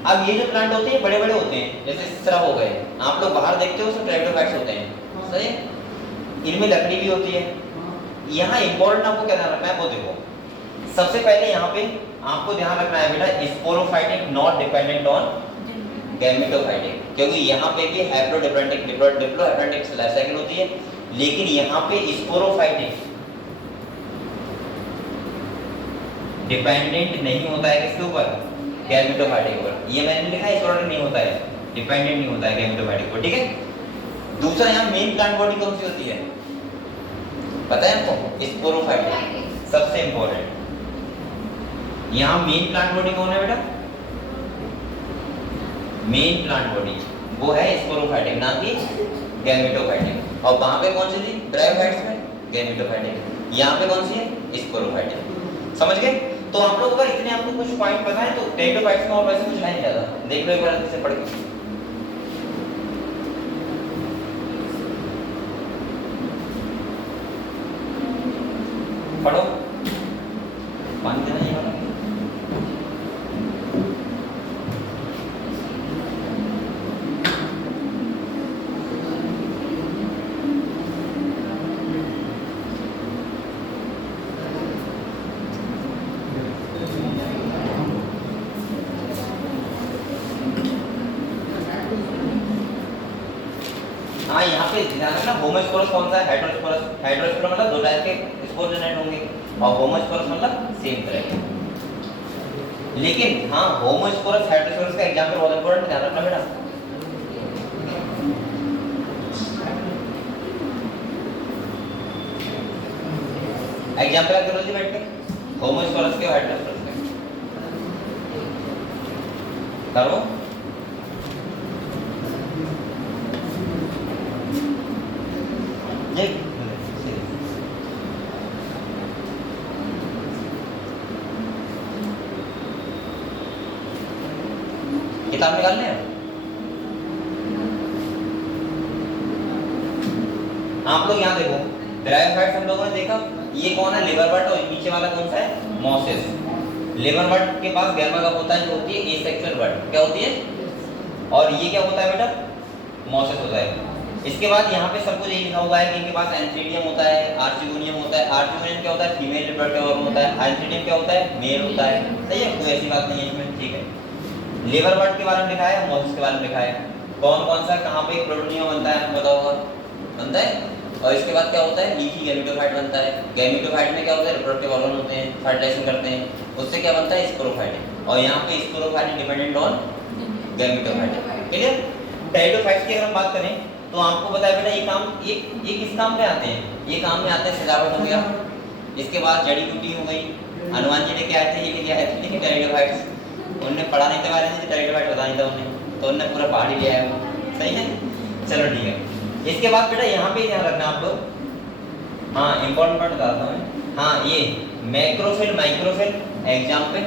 अब ये जो प्लांट होते हैं बड़े बड़े होते हैं, जैसे स्रव हो गए, आप लोग बाहर देखते हो उसमें टेरिडोफाइट्स होते हैं, सही। इनमें लकड़ी भी होती है। यहाँ इंपॉर्टेंट आपको क्या ध्यान रखना है वो देखो। सबसे पहले यहाँ पे आपको ध्यान रखना है बेटा sporophytic not dependent on gametophytic, क्योंकि यहाँ पे भी हैप्लोडिप्लोइडिक डिप्लोहैप्लॉइडिक लाइफ साइकिल होती है, लेकिन यहाँ पे स्पोरोफाइटिक डिपेंडेंट नहीं होता है किसके ऊपर? गैमेटोफाइटिक ऊपर। ये मैंने लिखा है स्पोरोफाइटिक नहीं होता है, डिपेंडेंट नहीं होता है गैमेटोफाइटिक ऊपर, ठीक है। दूसरा यहाँ मेन प्लांट बॉडी कौन सी होती है पता है आपको? स्पोरोफाइटिक, सबसे इंपॉर्टेंट। यहाँ मेन प्लांट बॉडी कौन है बेटा? मेन प्लांट बॉडी वो है स्पोरोफाइटिक, ना कि गैमेटोफाइटिक। और वहां पे कौन सी थी? ब्रायोफाइट्स में गैमेटोफाइटिक, यहाँ पे कौन सी है? स्पोरोफाइटिक। समझ गए? तो आप लोग अगर इतने आपको कुछ पॉइंट पता है तो टेरिडोफाइट्स में और वैसे कुछ है नहीं ज्यादा, देख लो एक बार से पढ़ के। पढ़ो, मान देना। होमोस्पोरस कौन सा है? हेटेरोस्पोरस। हेटेरोस्पोरस मतलब दो टाइप के स्पोर जनरेट होंगे और होमोस्पोरस मतलब सेम तरह के। लेकिन हाँ, होमोस्पोरस हेटेरोस्पोरस का एग्जांपल बहुत इंपॉर्टेंट, ध्यान रखना बेटा। एग्जांपल आप करो जी बैठ के, होमोस्पोरस के और हेटेरोस्पोरस के करो। ये किताब निकाल लें आप लोग। यहाँ देखो ब्रायोफाइट्स हम लोगों ने देखा, ये कौन है? लिवरवर्ट। और नीचे वाला कौन सा है? मॉसेस। लिवरवर्ट के पास गैमा कब होता है? जो होती है एसेक्सुअल वर्ट। क्या होती है? और ये क्या होता है बेटा? मॉसेस होता है। इसके बाद यहाँ पे सब कुछ यही लिखा हुआ है कि इनके पास एंथ्रीडियम होता है, आर्चिगोनियम होता है। आर्चिगोनियम क्या होता है? फीमेल रिप्रोडक्टिव ऑर्गन होता है। एंथ्रीडियम क्या होता है? मेल होता है। सही है, कोई ऐसी बात नहीं है इसमें, ठीक है। लिवरवर्ट के बारे में लिखा है, मॉसेस के बारे में लिखा है। कौन कौन सा कहाँ पे प्रोटोनियम बनता है आपको पता होगा, बनता है। और इसके बाद क्या होता है? लीफी गैमेटोफाइट बनता है। गैमेटोफाइट में क्या होता है? रिप्रोडक्टिव ऑर्गन होते हैं, फर्टिलाइजेशन करते हैं। उससे क्या बनता है? स्पोरोफाइट। और यहाँ पे स्पोरोफाइट डिपेंडेंट ऑन गैमेटोफाइट। ठीक है। टेरिडोफाइट्स की अगर हम बात करें तो आपको पता है बेटा ये काम ये किस काम में आते हैं? ये काम में आते हैं सजावट हो गया, इसके बाद जड़ी बूटी हो गई। हनुमान जी ने क्या आए थे? ये क्या आए थे? देखिए टेरिडोफाइट्स। उन्होंने पढ़ा नहीं था बारे में, टेरिडोफाइट पता नहीं था उन्हें, तो उन्होंने पूरा पहाड़ ही लिया है वो। सही है, चलो ठीक है। इसके बाद बेटा यहाँ पे ध्यान रखना आप लोग, हाँ इंपॉर्टेंट पार्ट बताता हूँ। हाँ ये मैक्रोफिल माइक्रोफिल एग्जाम्पल।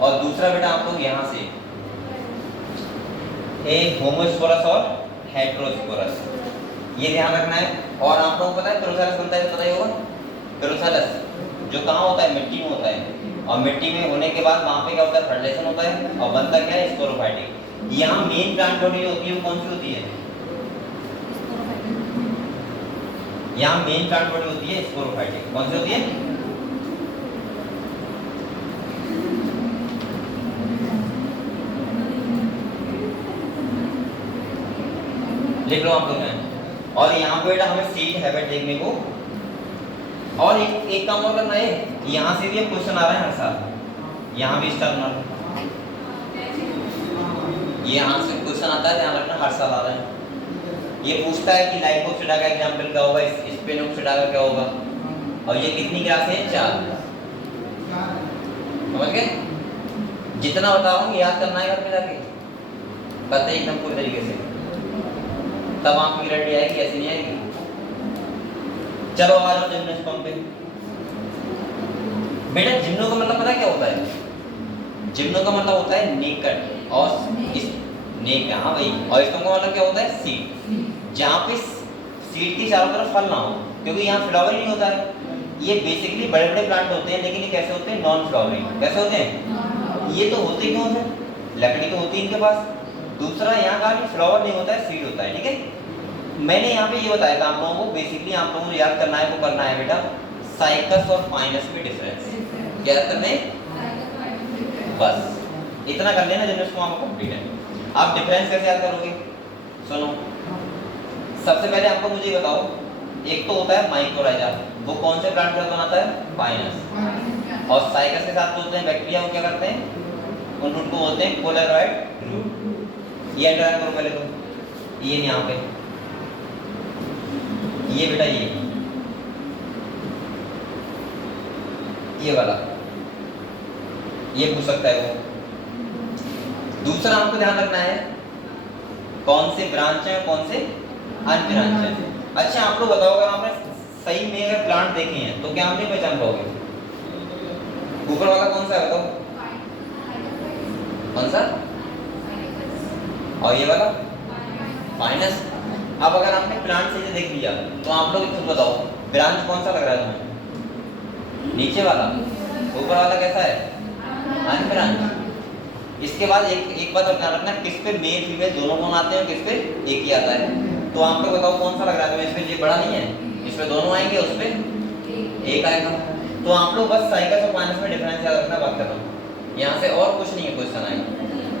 और दूसरा बेटा आप लोग यहाँ से होमोस्पोरस और हेटेरोस्पोरस, ये ध्यान रखना है। और आप लोगों को पता है क्रोथैलस बनता है, तो पता ही होगा क्रोथैलस जो कहाँ होता है? मिट्टी में होता है। और मिट्टी में होने के बाद वहाँ पे क्या होता है? फर्टिलाइजेशन होता है और बनता क्या है? स्पोरोफाइटिक। यहाँ मेन प्लांट बॉडी होती है वो कौन सी होती है? यहाँ मेन प्लांट बॉडी होती है स्पोरोफाइटिक। कौन सी होती है? लिख लो आप लोग हैं। और यहाँ पे बेटा हमें सीड हैबिट देखने को, और एक काम और करना है, यहाँ से भी क्वेश्चन आ रहा है हर साल, यहाँ भी स्टार बना, ये यहाँ से क्वेश्चन आता है, ध्यान रखना हर साल आ रहा है। ये पूछता है कि लाइकोप्सिडा का एग्जाम्पल क्या होगा, स्पेनोप्सिडा का क्या होगा, और ये कितनी क्लास है? 4। समझ गए? जितना बताऊंगी याद करना है घर पे जाके, बताइए एकदम पूरी तरीके से, तब आपकी गारंटी आएगी, ऐसी नहीं आएगी। चलो आ जाओ जिम्नोस्पर्म पे। बेटा जिम्नो का मतलब पता क्या होता है? जिम्नो का मतलब होता है नेकड, और इस नेक, हाँ भाई, और इसका मतलब क्या होता है? सीड। जहाँ पे सीड की चारों तरफ फल ना हो, क्योंकि यहाँ फ्लावर नहीं होता है। ये बेसिकली बड़े बड़े प्लांट होते हैं, लेकिन ये कैसे होते हैं? Non flowering. कैसे होते हैं? ये तो होते क्यों है? लकड़ी तो होती है इनके पास। दूसरा यहाँ का फ्लावर नहीं होता है, सीड होता है। ठीक है, मैंने यहाँ पे ये बताया था आप लोगों को, बेसिकली आप लोगों को याद करना है, वो करना है बेटा साइकस और पाइनस में डिफरेंस। क्या याद करना है? बस इतना कर लेना, जब इसको आपको कंप्लीट है। आप डिफरेंस कैसे याद करोगे? सुनो, सबसे पहले आपको मुझे बताओ, एक तो होता है माइकोराइजा, वो कौन से प्लांट का बनाता है? पाइनस। और साइकस के साथ होते हैं बैक्टीरिया, वो क्या करते हैं? उन रूट को बोलते हैं पोलरॉइड रूट। ये अंडरलाइन करो पहले तो, ये यहाँ पे, ये बेटा ये वाला, ये पूछ सकता है वो। दूसरा हमको ध्यान रखना है कौन से ब्रांच है, कौन से अनब्रांच है। अच्छा आप लोग बताओ, अगर आपने सही में अगर प्लांट देखे हैं तो क्या आप नहीं पहचान पाओगे? ऊपर वाला कौन सा है बताओ? कौन सा? और ये वाला माइनस। अब अगर आपने प्लांट से देख लिया तो आप लोग खुद बताओ ब्रांच कौन सा लग रहा है तुम्हें? नीचे वाला। ऊपर वाला कैसा है? अनब्रांच। इसके बाद एक बात और ध्यान रखना, किस पे मेल फीमेल दोनों कौन आते हैं, किस पे एक ही आता है। तो आप लोग बताओ कौन सा लग रहा है तुम्हें? इसमें ये बड़ा नहीं है, इसमें दोनों आएंगे, उस पे एक आएगा। तो आप लोग बस साइकस और पाइनस में डिफरेंस याद रखना, बात कर रहा हूँ यहाँ से, और कुछ नहीं है क्वेश्चन आएगा।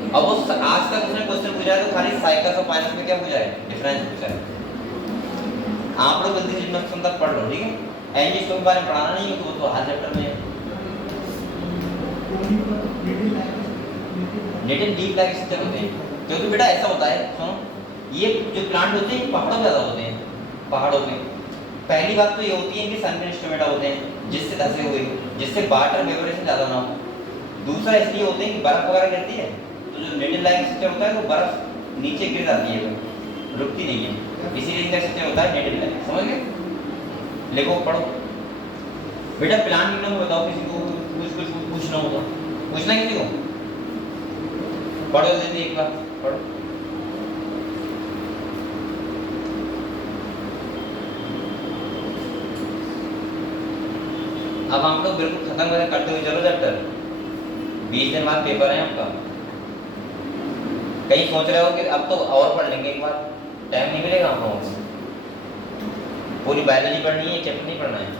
अब वो आज तक उसने क्वेश्चन पूछा है तो खाली साइकस और पाइनस में क्या पूछा है? डिफरेंस पूछा है। आप लोग जल्दी इंट्रोडक्शन तक पढ़ लो, ठीक है। एनजी के बारे में पढ़ाना नहीं है तो हर चैप्टर में नेटिव डीप लाइक स्ट्रक्चर होते हैं, क्योंकि बेटा ऐसा होता है, सुनो, ये जो प्लांट होते हैं पहाड़ों पे ज़्यादा होते हैं, पहाड़ों पे। पहली बात तो ये होती है कि सन इंस्ट्रूमेंट होते हैं जिससे धसे हुए, जिससे वाटर वेपोरेशन ज़्यादा ना हो। दूसरा इसलिए होते हैं कि बर्फ़ वगैरह गिरती है तो जो नेटिव लाइक स्ट्रक्चर होता है वो बर्फ़ नीचे गिर जाती है, रुकती नहीं है, इसीलिए इनका स्ट्रक्चर होता है नेटिव लाइक। समझ गए? लिखो, पढ़ो बेटा। प्लांट किंगडम में बताओ, किसी को कुछ पूछना होगा, पूछना किसी को, पढ़ो जल्दी एक बार, पढ़ो। अब हम लोग बिल्कुल खत्म करते हुए चलो चैप्टर। 20 दिन बाद पेपर है आपका। कहीं सोच रहे हो कि अब तो और पढ़ लेंगे एक बार, टाइम नहीं मिलेगा हम लोगों को। पूरी बायोलॉजी पढ़नी है, चैप्टर नहीं पढ़ना है।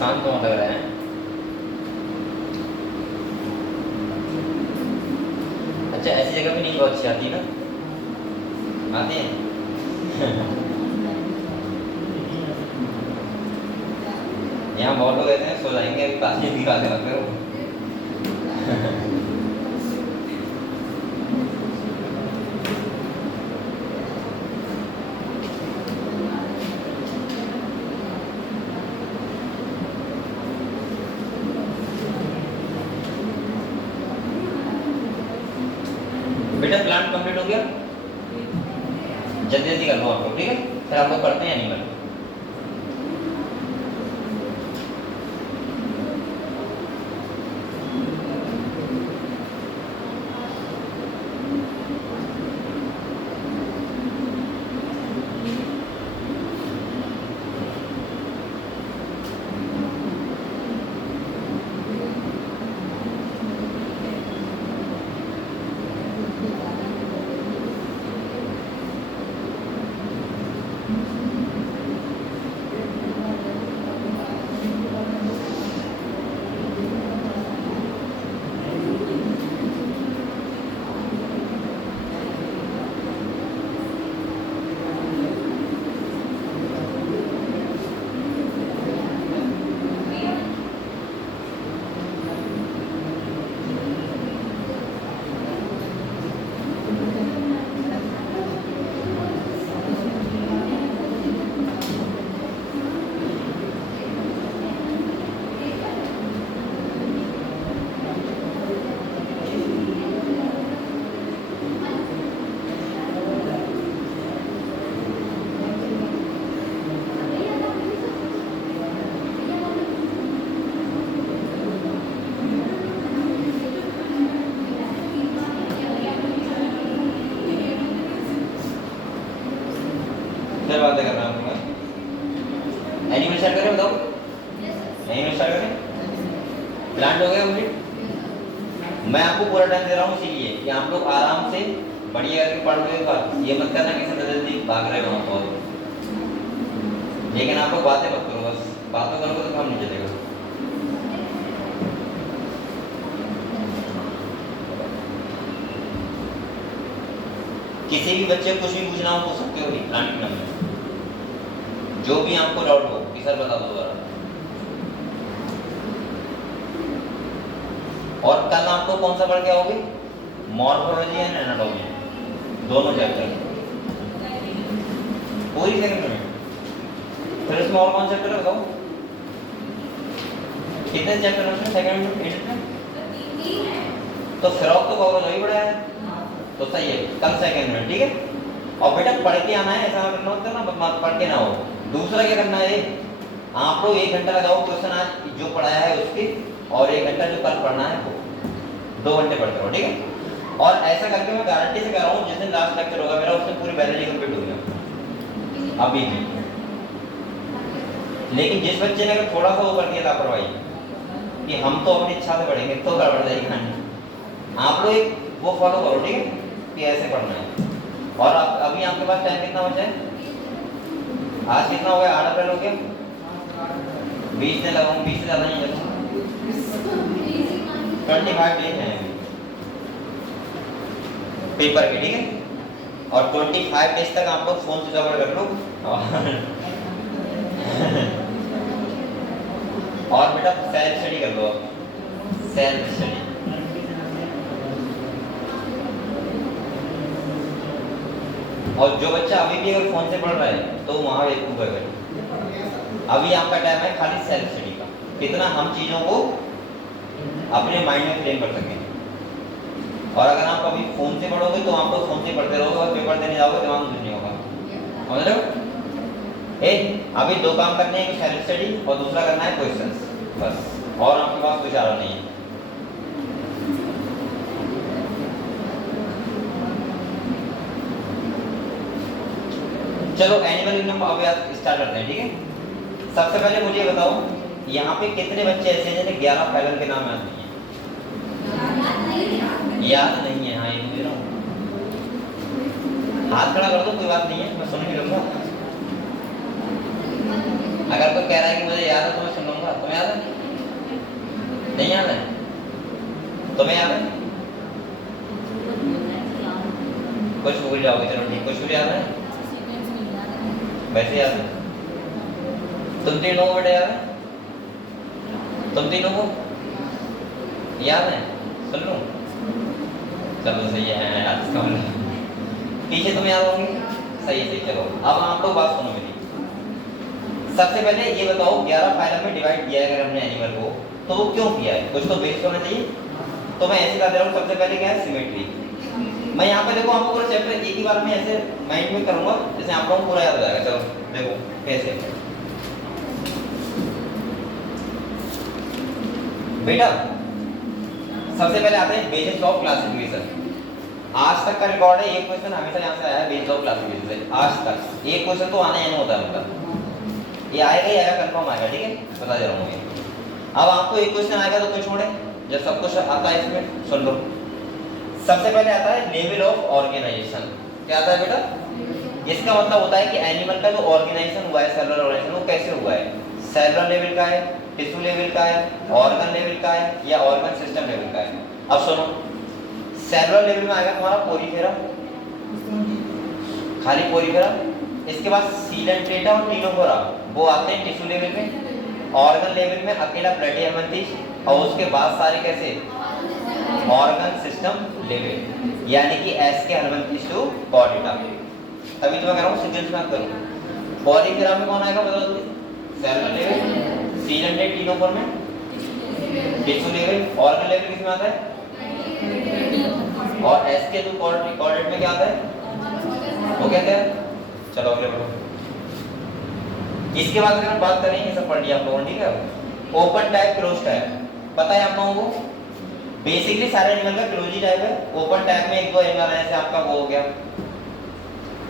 शांत तो लग रहा है। अच्छा, ऐसी जगह भी नहीं बहुत अच्छी आती ना, आते हैं यहाँ बहुत लोग ऐसे हैं, सो जाएंगे अभी पास में दिखाते वक्त हो। बेटा प्लांट कंप्लीट हो गया, जल्दी जल्दी कर लो आप लोग, ठीक है। फिर आप लोग पढ़ते हैं एनिमल। फिर बातें कर रहा हूँ मैं। एनिमल स्टार्ट करें, बताओ एनिमल स्टार्ट करें। प्लांट हो गया कंप्लीट। मैं आपको पूरा टाइम दे रहा हूँ इसीलिए कि आप लोग आराम से बढ़िया करके पढ़ लो एक बार। ये मत करना कि सब जल्दी भाग रहे हो बहुत, लेकिन आप लोग बातें मत करो, बस बातें करोगे तो काम नहीं चलेगा। किसी भी बच्चे को कुछ भी पूछना हो पूछ सकते हो प्लांट में, जो भी आपको डाउट हो कि सर बता दो दोबारा। और कल आपको कौन सा पढ़ के आओगे? मॉर्फोलॉजी एंड एनाटॉमी, दोनों चैप्टर पूरी सेकंड में। फिर इसमें और कौन चैप्टर है बताओ? कितने चैप्टर हैं उसमें सेकंड में एडिट में? तो फ्रॉक तो कवर नहीं पड़ा है, तो सही है, कल सेकंड में, ठीक है। और बेटा पढ़ के आना है, ऐसा करना होता है ना पढ़ के ना हो। दूसरा क्या करना है, आप लोग 1 घंटा लगाओ क्वेश्चन आज जो पढ़ाया है उसके, और 1 घंटा जो कल पढ़ना है वो, 2 घंटे पढ़ते रहो, ठीक है। और ऐसा करके मैं गारंटी से कह रहा हूँ जिस दिन लास्ट लेक्चर होगा मेरा, उस दिन पूरी बैलेंस कंप्लीट हो गया अभी भी। लेकिन जिस बच्चे ने अगर थोड़ा सा वो कर दिया लापरवाही कि हम तो अपनी इच्छा से पढ़ेंगे, तो गड़बड़ जाएगी कहानी। आप लोग एक वो फॉलो करो, ठीक है, कि ऐसे पढ़ना है। और अभी आपके पास टाइम कितना बचा है? आज कितना हो गया? 8 अप्रैल हो गया। 20 दिन लगाऊंगा, 20 से ज़्यादा नहीं बचा, 25 डेज हैं पेपर के, ठीक है। और 25 डेज तक आप लोग फोन स्विच ऑफ कर लो। और बेटा सेल्फ स्टडी कर लो, सेल्फ स्टडी। और जो बच्चा अभी भी अगर फोन से पढ़ रहा है तो वहां बेवकूफ है। अभी आपका टाइम है खाली सेल्फ स्टडी का, कितना हम चीजों को अपने माइंड में फ्रेम कर सकें। और अगर आप कभी फोन से पढ़ोगे तो आप लोग फोन से पढ़ते रहोगे और पेपर देने जाओगे, दिमाग कुछ नहीं होगा, समझ रहे हो? अभी 2 काम करने हैं, सेल्फ स्टडी और दूसरा करना है क्वेश्चंस, बस। और आपके पास कोई चारा नहीं है। चलो एनिमल किंगडम अब स्टार्ट करते हैं, ठीक है। सबसे पहले मुझे बताओ यहाँ पे कितने बच्चे ऐसे हैं जिन्हें 11 फैलन के नाम याद नहीं है? याद नहीं है? हाँ, ये दे रहा हूँ, हाथ खड़ा कर दो, कोई बात नहीं है, मैं सुन भी लूंगा। अगर कोई कह रहा है कि मुझे याद है तो मैं सुन लूंगा। तुम्हें याद है? नहीं याद है? तुम्हें याद है? कुछ भूल जाओगे, चलो ठीक, कुछ भी याद है? वैसे याद है? तुम तीनों को बेटा याद है? तुम तीनों को याद है? सुन लूं? चलो सही है यार, इसका मतलब पीछे तुम्हें याद होंगे, सही है, सही। चलो अब आप लोग बात सुनो मेरी। सबसे पहले ये बताओ 11 फाइलम में डिवाइड किया है अगर हमने एनिमल को, तो वो क्यों किया है? कुछ तो बेस होना चाहिए। तो मैं ऐसे कर दे रहा हूँ। सबसे पहले क्या है? सिमेट्री। मैं यहाँ पे देखो आपको पूरा चैप्टर एक ही बार में ऐसे माइंड में करूंगा जैसे आप लोगों को पूरा याद हो जाएगा। चलो देखो कैसे। बेटा सबसे पहले आते हैं बेसिस ऑफ क्लासिफिकेशन। आज तक का रिकॉर्ड है, एक क्वेश्चन हमेशा यहाँ से आया है बेसिस ऑफ क्लासिफिकेशन से। आज तक एक क्वेश्चन तो आना ही नहीं होता है, मतलब ये आएगा ही आएगा, कंफर्म आएगा, ठीक है, बता दे रहा हूँ। अब आपको एक क्वेश्चन आएगा तो क्यों छोड़े, जब सब कुछ आता है इसमें। सुन लो, सबसे पहले आता है लेवल ऑफ ऑर्गेनाइजेशन। क्या आता है बेटा? इसका मतलब होता है कि एनिमल का जो ऑर्गेनाइजेशन हुआ है, सेलुलर ऑर्गेनाइजेशन, वो कैसे हुआ है? सेलुलर लेवल का है, टिश्यू लेवल का है, ऑर्गन लेवल का है, या ऑर्गन सिस्टम लेवल का है? अब सुनो, सेलुलर लेवल में आएगा तुम्हारा पोरीफेरा, खाली पोरीफेरा। इसके बाद सीलेंट्रेटा और टीलोफोरा वो आते हैं टिश्यू लेवल में। ऑर्गन लेवल में अकेला प्लेटिहेल्मिन्थस, और उसके बाद सारे कैसे? ऑर्गन सिस्टम लेवल, यानी कि एस के हेल्मिन्थस टू कॉर्डेटा। अभी तो मैं कह रहा हूँ सीक्वेंस में करूँ। पोरीफेरा में कौन आएगा बताओ? सेलुलर लेवल, सीलेंट्रेट टीलोफोर में टिश्यू लेवल, ऑर्गन लेवल किसमें आता है? और एस के टू कॉर्डेट में क्या आता है? वो क्या है? चलो अगले बढ़ो। इसके बाद अगर हम बात करें, ये सब पढ़ लिया आप लोगों ने, ठीक है। ओपन टाइप, क्लोज टाइप, पता है आप लोगों को? बेसिकली सारे एनिमल का क्लोज ही टाइप है। ओपन टाइप में एक दो एनिमल है, जैसे आपका वो हो गया,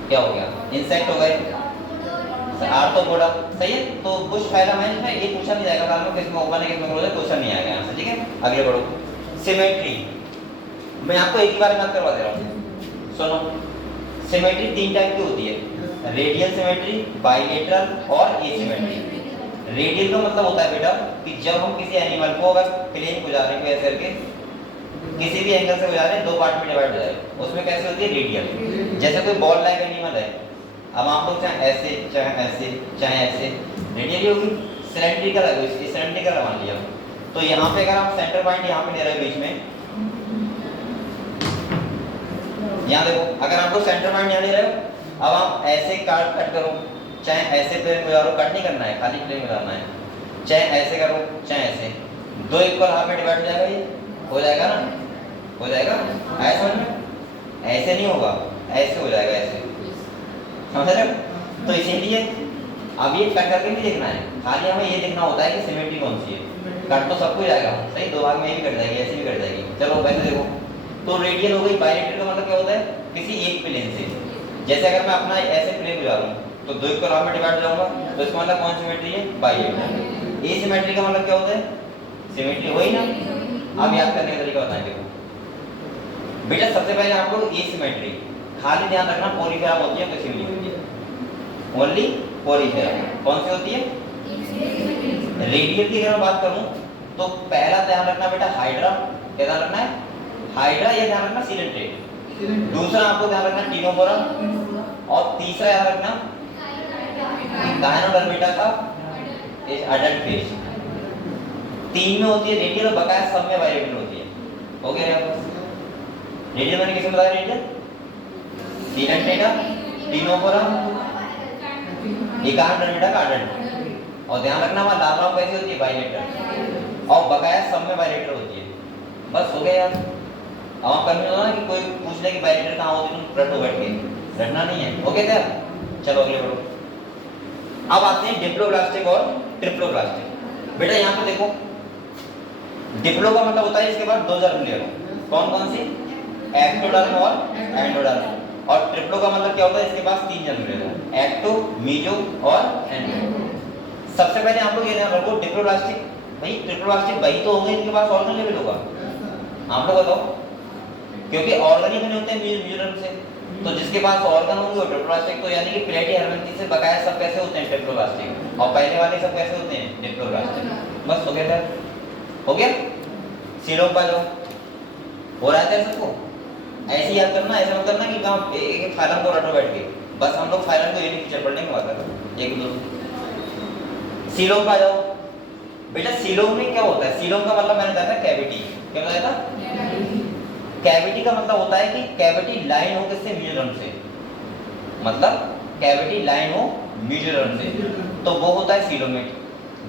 क्या हो गया? इंसेक्ट हो गए, आर्थ्रोपोडा, सही है। तो कुछ फाइलम है जिसमें ये पूछा नहीं जाएगा साल में किसमें ओपन है किसमें क्लोज है, क्वेश्चन नहीं आएगा यहाँ से, ठीक है। अगले बढ़ो। सिमेट्री, मैं आपको एक ही बार बात करवा दे रहा हूँ, सुनो। सिमेट्री 3 टाइप की होती है, रेडियल सिमेट्री, बाइलेटरल और एसिमेट्री। रेडियल का मतलब होता है बेटा कि जब हम किसी एनिमल को अगर प्लेन गुजारे को ऐसे करके किसी भी एंगल से गुजारे, 2 पार्ट में डिवाइड हो जाए, उसमें कैसे होती है? रेडियल। जैसे कोई बॉल लाइक एनिमल है, अब आप लोग चाहे ऐसे चाहे ऐसे चाहे ऐसे, रेडियल होगी। सिलेंड्रिकल है, इसकी सिलेंड्रिकल मान लिया। तो यहाँ पे अगर आप सेंटर पॉइंट यहाँ पे ले रहे हो बीच में, यहाँ देखो, अगर आप लोग सेंटर पॉइंट यहाँ ले रहे हो, अब आप ऐसे कट करो, चाहे ऐसे प्लेन गुजारो, कट नहीं करना है, खाली प्लेन गुजारना है। चाहे ऐसे करो चाहे ऐसे, दो इक्वल हाफ में डिवाइड हो जाएगा, ये हो जाएगा ना, हो जाएगा। आया समझ में? ऐसे नहीं होगा, ऐसे हो जाएगा, ऐसे, समझ रहे हो? तो इसीलिए अब ये कट करके नहीं देखना है, खाली हमें ये देखना होता है कि सिमेट्री कौन सी है। कट तो सबको जाएगा सही, दो भाग में ये भी कट जाएगी, ऐसे भी कट जाएगी। चलो वैसे देखो, तो रेडियल हो गई। बायलेटरल का मतलब क्या होता है? किसी एक प्लेन से, जैसे अगर मैं अपना ऐसे प्लेन बुला लूं तो दो इक्वल हाफ में डिवाइड हो जाऊंगा, तो इसका मतलब कौन सिमेट्री है? बायलेटरल। ए सिमेट्री का मतलब क्या होता है? सिमेट्री, वही ना। अब याद करने का तरीका बताएं, देखो बेटा, सबसे पहले आप लोग ए सिमेट्री खाली ध्यान रखना, पॉलीफेरम होती है, किसी भी नहीं होती है, ओनली पॉलीफेरम। कौन सी होती है? रेडियल की अगर मैं बात करूं तो पहला ध्यान रखना बेटा हाइड्रा, क्या ध्यान रखना है? हाइड्रा, या ध्यान रखना सिलेंट्रेट। दूसरा आपको ध्यान रखना टिनोफोरा, और तीसरा याद रखना गायनोडर्मिटा का अडल्ट फेज। तीन में होती है रेडियल, और बकाया सब में बायलेटरल होती है। हो गया यहाँ पर? रेडियल मैंने किसे बताया? रेडियल सिलेंट्रेटा, टिनोफोरा, गायनोडर्मिटा का अडल्ट। और ध्यान रखना वहां लाल रंग कैसी होती है? बायलेटरल, और बकाया सब में बायलेटरल होती है। बस हो गया यार। अब हम करने दो ना कि कोई पूछ ले कि बायलेटरल कहाँ होती है, तुम रटो बैठ के, रटना नहीं है। ओके क्या? चलो अगले बढ़ो। अब आते हैं डिप्लोब्लास्टिक और ट्रिप्लोब्लास्टिक। बेटा यहाँ पे देखो, डिप्लो का मतलब होता है इसके बाद दो जर्म लेयर हो। कौन कौन सी? एक्टोडर्म और एंडोडर्म। और ट्रिप्लो का मतलब क्या होता है? इसके पास तीन जर्म लेयर हो, एक्टो, मीजो और एंडो। सबसे पहले आप लोग ये ध्यान रखो, डिप्लोब्लास्टिक भाई, ट्रिप्लोब्लास्टिक वही तो होंगे इनके पास ऑर्गन लेवल होगा। आप लोग बताओ, क्योंकि ऑर्गन ही बने होते हैं मीजोरम से, तो जिसके पास ऑर्गन होंगे वो ट्रिप्लोब्लास्टिक। तो यानी कि प्लेटी से बकाया सब कैसे होते हैं? ट्रिप्लोब्लास्टिक। और पहले वाले सब कैसे होते हैं? डिप्लोब्लास्टिक। बस हो गया सर, हो गया। सीलोम पा जाओ, हो रहा है सबको? ऐसे याद करना, ऐसा मत करना कि कहाँ एक फाइलम को रटो बैठ के। बस हम लोग फाइलम को ये नहीं टीचर पढ़ने की बात कर रहे, एक दो। सीलोम पा जाओ बेटा। सीलोम में क्या होता है? सीलोम का मतलब मैंने बताया था कैविटी। क्या बताया था? कैविटी का मतलब होता है कि कैविटी लाइन हो किससे? मीजोरम से। मतलब कैविटी लाइन हो मीजोरम से, तो वो होता है सीलोमेट,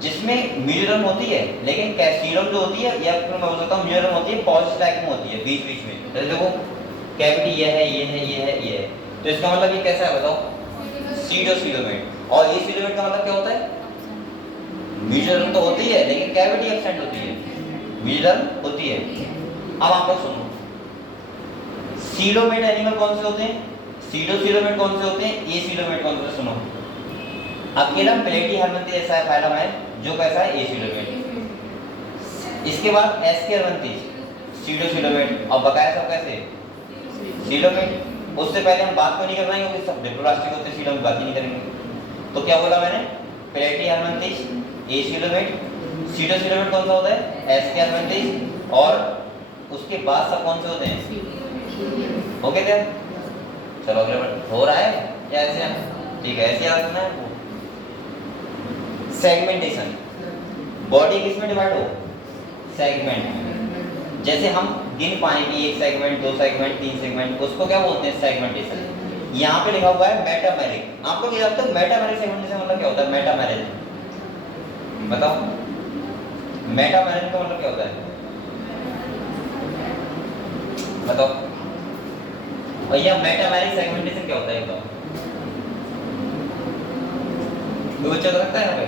जिसमें मीजोरम होती है, लेकिन सीलोम जो होती है, या फिर मैं बोल सकता हूँ मीजोरम होती है, पॉज टाइप में होती है, बीच बीच में। जैसे देखो कैविटी ये है, ये है, ये है, ये है, तो इसका मतलब ये कैसा है बताओ? Pseudocoelomate. और ये सीलोमेट का मतलब क्या होता है? मीजोरम तो होती है, लेकिन कैविटी एब्सेंट होती है, मीजोरम होती है। अब आप लोग सुनो, सीलोमेट एनिमल कौन से होते हैं? सीडो सीलोमेट कौन से होते हैं? ए सीलोमेट कौन से? सुनो, अकेला प्लेटी हेलमिंथेस ऐसा है फाइलम है जो कैसा है? ए सीलोमेट। इसके बाद एस के हेलमिंथेस सीडो सीलोमेट, और बकाया सब कैसे? सीलोमेट। उससे पहले हम बात को नहीं कर रहे हैं क्योंकि सब डिप्लोब्लास्टिक होते हैं, सीलोम की बात ही नहीं करेंगे। तो क्या बोला मैंने? प्लेटी हेलमिंथेस, ए सीलोमेट। सीडो सीलोमेट कौन सा होता है? एस के हेलमिंथेस। और उसके बाद सब कौन से होते हैं? ओके क्या? चलो अगले बढ़। हो रहा है या ऐसे? ठीक है, ऐसे याद रखना है। सेगमेंटेशन, बॉडी किस में डिवाइड हो? सेगमेंट। जैसे हम गिन पाए कि एक सेगमेंट, दो सेगमेंट, तीन सेगमेंट, उसको क्या बोलते हैं? सेगमेंटेशन। यहाँ पे लिखा हुआ है मेटामेरिक। आप लोग ये जानते हो मेटामेरिक सेगमेंटेशन मतलब क्या होता है? मेटामेरिक बताओ, मेटामेरिक का मतलब क्या होता है? बताओ भैया, मेटामेरिक सेगमेंटेशन क्या होता है? बताओ, दो बच्चा सकता है यहाँ पे?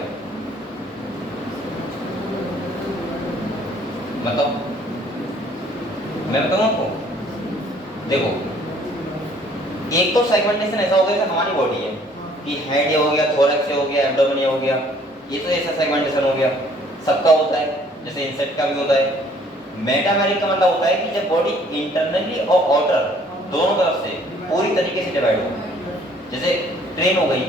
बताओ, मैं बताऊं आपको। देखो, एक तो सेगमेंटेशन ऐसा हो गया जैसे हमारी बॉडी है कि हेड ये हो गया, थोरैक्स ये हो गया, एब्डोमेन ये हो गया, ये तो ऐसा सेगमेंटेशन हो गया, सबका होता है, जैसे इंसेक्ट का भी होता है। मेटामेरिक का मतलब होता है कि जब बॉडी इंटरनली और आउटर दोनों तरफ से पूरी तरीके से डिवाइड हो। जैसे ट्रेन हो गई,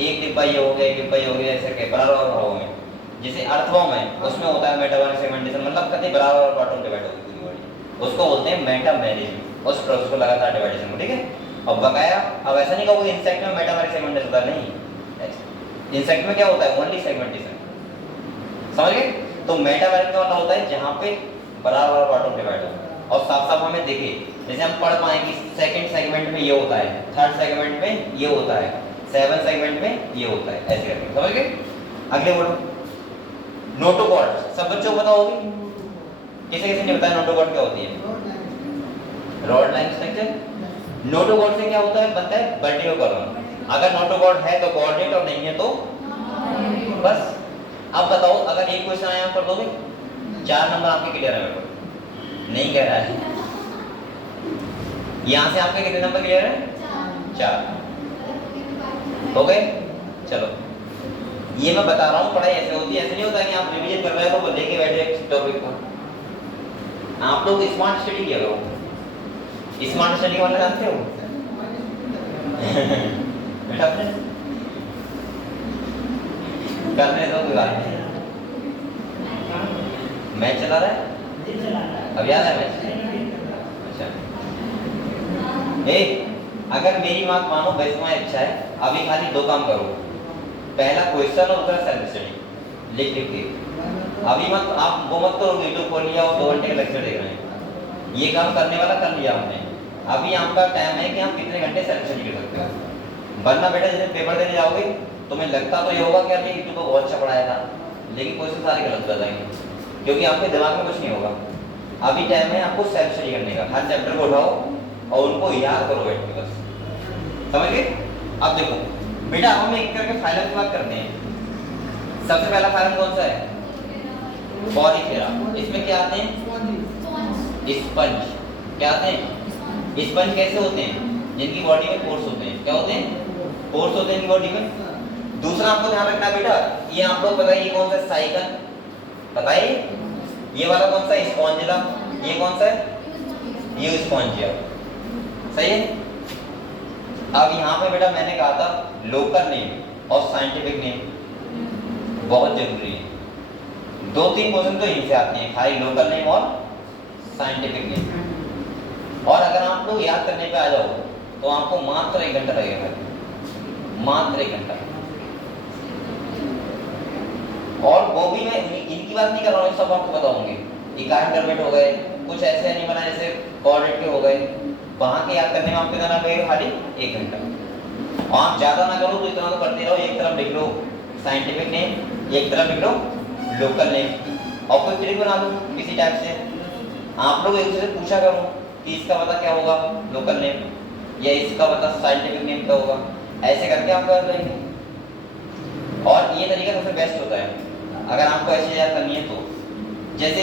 एक डिब्बा ये हो गया, एक डिब्बा ये हो गया, ऐसे के बराबर भागों में। जैसे अर्थवॉर्म है, उसमें होता है मेटामेरिक सेगमेंटेशन, मतलब कभी बराबर पार्टों में डिवाइड होगी पूरी बॉडी, उसको बोलते हैं मेटामेरिज्म। उस प्रोसेस को लगातार डिवाइडेशन को, ठीक है। अब बकाया, अब ऐसा नहीं कहोगे इंसेक्ट में मेटामेरिक सेगमेंटेशन होता नहीं, इंसेक्ट में क्या होता है? Only segmentation. समझ गए? तो मेटामेरिक का मतलब होता है जहाँ पे बराबर पार्टों में डिवाइड हो। और साफ साफ हमें देखे, जैसे हम पढ़ पाए कि सेकंड सेगमेंट में ये होता है, थर्ड सेगमेंट में ये होता है, सेवन सेगमेंट में ये होता है, ऐसे करके। समझ गए? अगले बोलो, नोटोकॉर्ड सब बच्चों को पता होगी, किसे किसे नहीं बताया नोटोकॉर्ड क्या होती है? Rod line structure. नोटोकॉर्ड से क्या होता है, बनता है वर्टिकल कॉलम। अगर नोटोकॉर्ड है तो कोऑर्डिनेट और नहीं है तो बस। अब बताओ अगर एक क्वेश्चन आया कर दोगे, 4 नंबर आपके क्लियर है? बेटा नहीं कह रहा है। यहां से आपके कितने नंबर क्लियर है? 4 हो गए। चलो ये मैं बता रहा हूँ पढ़ाई ऐसे होती है, ऐसे नहीं होता कि आप रिवीजन कर रहे हो तो लेके बैठे टॉपिक को। आप लोग स्मार्ट स्टडी किया करो। स्मार्ट स्टडी वाला जानते हो? बेटा करने दो कोई बात नहीं। मैच चला रहा है? अब याद है मैच? अच्छा अगर मेरी बात मानो वैसे तुम्हारी इच्छा है, अभी खाली 2 काम करो। पहला क्वेश्चन और दूसरा सेल्फ स्टडी लिख लिख के। अभी मत आप वो मत करो यूट्यूब खोल लिया और 2 घंटे का लेक्चर देख रहे हैं। ये काम करने वाला कर लिया हमने। अभी आपका टाइम है कि आप कितने घंटे सेल्फ स्टडी कर सकते हो। वरना बेटा जैसे पेपर देने जाओगे तुम्हें लगता तो ये होगा कि आपने यूट्यूब को बहुत अच्छा पढ़ाया था, लेकिन क्वेश्चन सारे गलत कर जाएंगे क्योंकि आपके दिमाग में कुछ नहीं होगा। अभी टाइम है आपको सेल्फ स्टडी करने का। हर चैप्टर को उठाओ और उनको याद करो बैठ के, बस समझ गए? अब देखो बेटा हम एक करके फाइलम की बात करते हैं। सबसे पहला फाइलम कौन सा है? पॉलीफेरा। इसमें क्या आते हैं? स्पंज। क्या आते हैं? स्पंज कैसे होते हैं? जिनकी बॉडी में पोर्स होते हैं। क्या होते हैं? पोर्स होते हैं इनकी बॉडी में। दूसरा आपको ध्यान रखना है बेटा, ये आप लोग बताइए कौन सा साइकन, बताइए ये वाला कौन सा? स्पॉन्जिला। ये कौन सा है? ये स्पॉन्जिया। सही है। अब यहाँ पे बेटा मैंने कहा था लोकल नेम और साइंटिफिक नेम बहुत जरूरी है। 2-3 क्वेश्चन तो यहीं से आते हैं, खाली लोकल नेम और साइंटिफिक नेम। और अगर आप लोग याद करने पे आ जाओ तो आपको मात्र 1 घंटा लगेगा, मात्र 1 घंटा। और वो भी मैं इनकी बात नहीं कर रहा हूँ, सब आपको बताऊंगी। इकाई टर्मेट हो गए, कुछ ऐसे एनिमल है जैसे कोऑर्डिनेट के हो गए, वहां के याद करने में आपको कितना लगेगा? खाली 1 घंटा। और आप ज्यादा ना करो तो इतना तो करते रहो। एक तरफ लिख लो साइंटिफिक नेम, एक तरफ लिख लो लोकल नेम, और कोई ट्रिक बना लो किसी टाइप से। आप लोग एक दूसरे से पूछा करो कि इसका पता क्या होगा लोकल नेम, या इसका पता साइंटिफिक नेम क्या होगा। ऐसे करके आप कर लेंगे। और ये तरीका सबसे बेस्ट होता है अगर आपको ऐसे याद करनी है तो। जैसे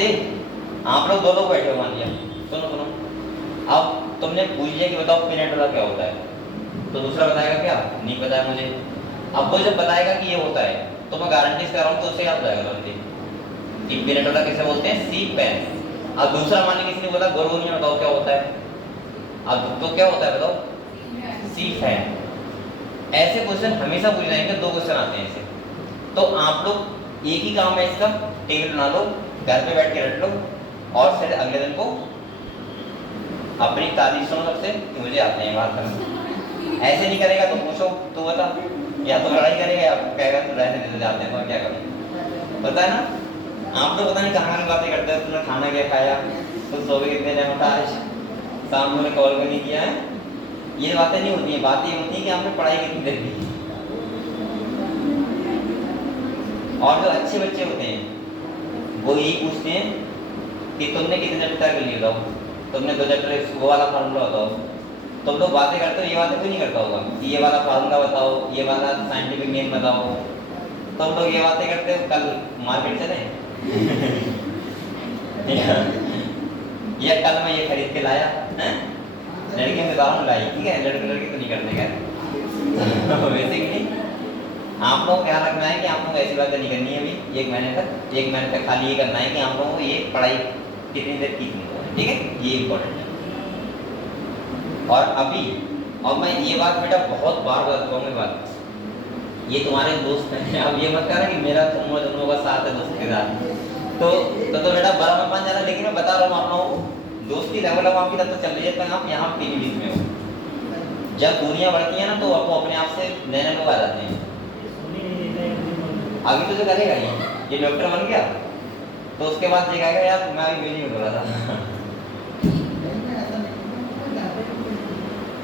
आप लोग 2 लोग बैठे हो, मान लिया, सुनो अब तुमने पूछ लिया कि बताओ पीनट बटर क्या होता है, तो दूसरा बताएगा क्या? नहीं पता है मुझे। अब वो जब बताएगा कि ये होता है तो मैं गारंटी से कह रहा हूँ तो उससे याद हो जाएगा तुरंत कि पीनट बटर किसे बोलते हैं? सी पेन। अब दूसरा मान लीजिए किसी ने बोला गोरगोनिया बताओ क्या होता है, अब तो क्या होता है बताओ? सी फैन। ऐसे क्वेश्चन हमेशा पूछ जाएंगे, 2 क्वेश्चन आते हैं ऐसे। तो आप लोग एक ही काम है इसका, टेबल बना लो, घर पे बैठ के रट लो, और फिर अगले दिन को अपनी तारीफ सुनो सबसे कि मुझे आते हैं बात करना। ऐसे नहीं करेगा तो पूछो तो बता, या तो लड़ाई करेगा या कहेगा तो रहने दे जाते हैं, तो क्या करूं? पता है ना आप लोग पता नहीं कहाँ की बातें करते हो। तुमने खाना क्या खाया, तुम सो गए कितने टाइम उठा, आज शाम को कॉल भी नहीं किया है। ये बातें नहीं होती हैं, बातें होती हैं कि आपने पढ़ाई कितनी देर की। और जो अच्छे बच्चे होते हैं वो यही पूछते हैं कि तुमने कितने चैप्टर कर लिए, बताओ तुमने 2 चैप्टर वो वाला फार्मूला बताओ। तुम लोग बातें करते हो, ये बातें कोई नहीं करता होगा कि ये वाला फार्मूला बताओ, ये वाला साइंटिफिक नेम बताओ। तुम लोग ये बातें करते हो कल मार्केट चले या कल मैं ये खरीद के लाया है, लड़कियों के दाम लाई, ठीक है, लड़के तो नहीं करने का। बेसिकली आप लोग ख्याल रखना है कि आप लोग ऐसी बातें नहीं करनी है अभी 1 महीने तक। 1 महीने तक खाली ये करना है कि आप लोगों को ये पढ़ाई कितनी देर की, ठीक है, ये इम्पोर्टेंट है। और अभी और मैं ये बात बेटा बहुत बार बताऊँ, बात ये तुम्हारे दोस्त हैं, अब ये मत कहना कि मेरा तुम दोनों का साथ है दोस्त के साथ, तो बेटा बड़ा मत मान जाना। लेकिन मैं बता रहा हूँ आप लोगों को, दोस्ती लेवल अब आपकी तब तक चल रही है जब तक आप यहाँ पीलीभीत में हो। जब दूरियां बढ़ती हैं ना तो आपको अपने आप से नए लोग आ जाते हैं। अभी तो जो करेगा ये डॉक्टर बन गया तो उसके बाद देखेगा यार मैं अभी बिजी हो रहा था।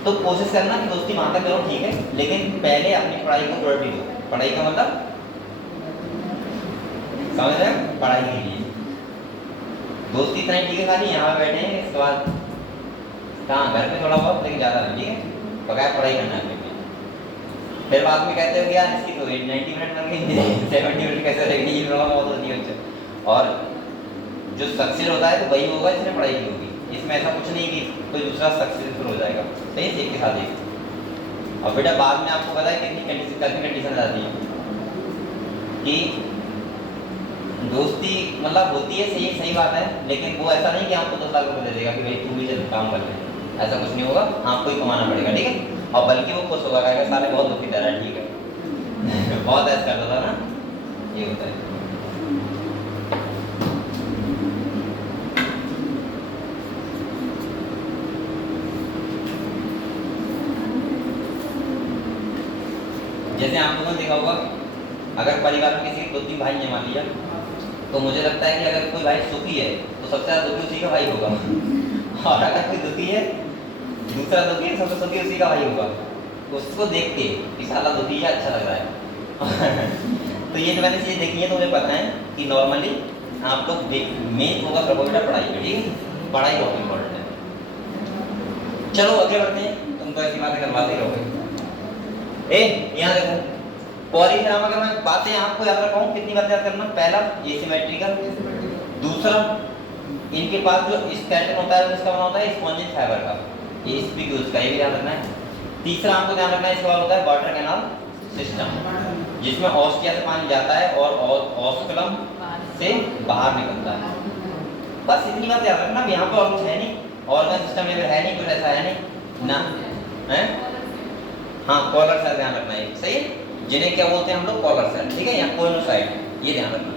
तो कोशिश करना कि दोस्ती वहां तक करो, ठीक है, लेकिन पहले अपनी पढ़ाई को प्रायोरिटी दो। पढ़ाई का मतलब समझ रहे हो, पढ़ाई के लिए दोस्ती इतना ही ठीक है, खाली यहाँ बैठे हैं, इसके बाद कहाँ घर पे थोड़ा बहुत, लेकिन ज़्यादा नहीं, ठीक है, बकाया पढ़ाई करना है। फिर बाद में कहते हो कि यार इसकी तो 90 मिनट लग गए 70 मिनट कैसे रहेगी, ये थोड़ा बहुत होती है बच्चे। और जो सक्सेस होता है तो वही होगा जिसने पढ़ाई की होगी, इसमें ऐसा कुछ नहीं कि कोई दूसरा सक्सेसफुल हो जाएगा, सही है, एक के साथ एक। और बेटा बाद में आपको पता है कितनी कंडीशन आती है कि दोस्ती मतलब होती है, सही सही बात है, लेकिन वो ऐसा नहीं कि आपको 10 लाख रुपये दे देगा कि भाई तू भी चल काम कर ले, ऐसा कुछ नहीं होगा, आपको ही कमाना पड़ेगा, ठीक है। और बल्कि वो खुश होगा, कहेगा साले बहुत दुखी दे रहा है, ठीक है बहुत ऐसा करता था ना, ये होता है। जैसे आप लोगों ने देखा होगा, अगर परिवार में किसी 2-3 भाई हैं मान लिया, तो मुझे लगता है कि अगर कोई भाई सुखी है तो सबसे ज़्यादा दुखी उसी का भाई होगा और अगर कोई दुखी है, दूसरा दुखी है, सबसे सुखी उसी का भाई होगा। उसको देख के कि साला दुखी है, अच्छा लग रहा है तो ये जो मैंने चीज़ देखी है तो मुझे पता है कि नॉर्मली आप लोग मेन होगा प्रभाव बेटा पढ़ाई पे, ठीक है, पढ़ाई बहुत इंपॉर्टेंट है। चलो आगे बढ़ते हैं, तुम तो ऐसी बातें करवाते रहोगे। यहाँ देखो, पॉलीग्राम अगर मैं बातें आपको याद रखाऊं, कितनी बातें याद करना, पहला ये सिमेट्रिकल, दूसरा इनके पास जो स्केलेटन होता है उसका बना होता है स्पॉन्जिन फाइबर का, ये स्पीक्यूल्स का, ये भी ध्यान रखना है। तीसरा आपको ध्यान रखना है, इसका होता है वाटर कैनाल सिस्टम, जिसमें ऑस्टिया से पानी जाता है और ऑस्कुलम से बाहर निकलता है। बस इतनी बात याद रखना, यहाँ पर और कुछ है नहीं, ऑर्गन सिस्टम में है नहीं, कुछ ऐसा है नहीं ना, है हाँ, कॉलर सेल ध्यान रखना है, सही है, जिन्हें क्या बोलते हैं हम लोग, कॉलर सेल, ठीक है, या कोइनोसाइट, ये ध्यान रखना।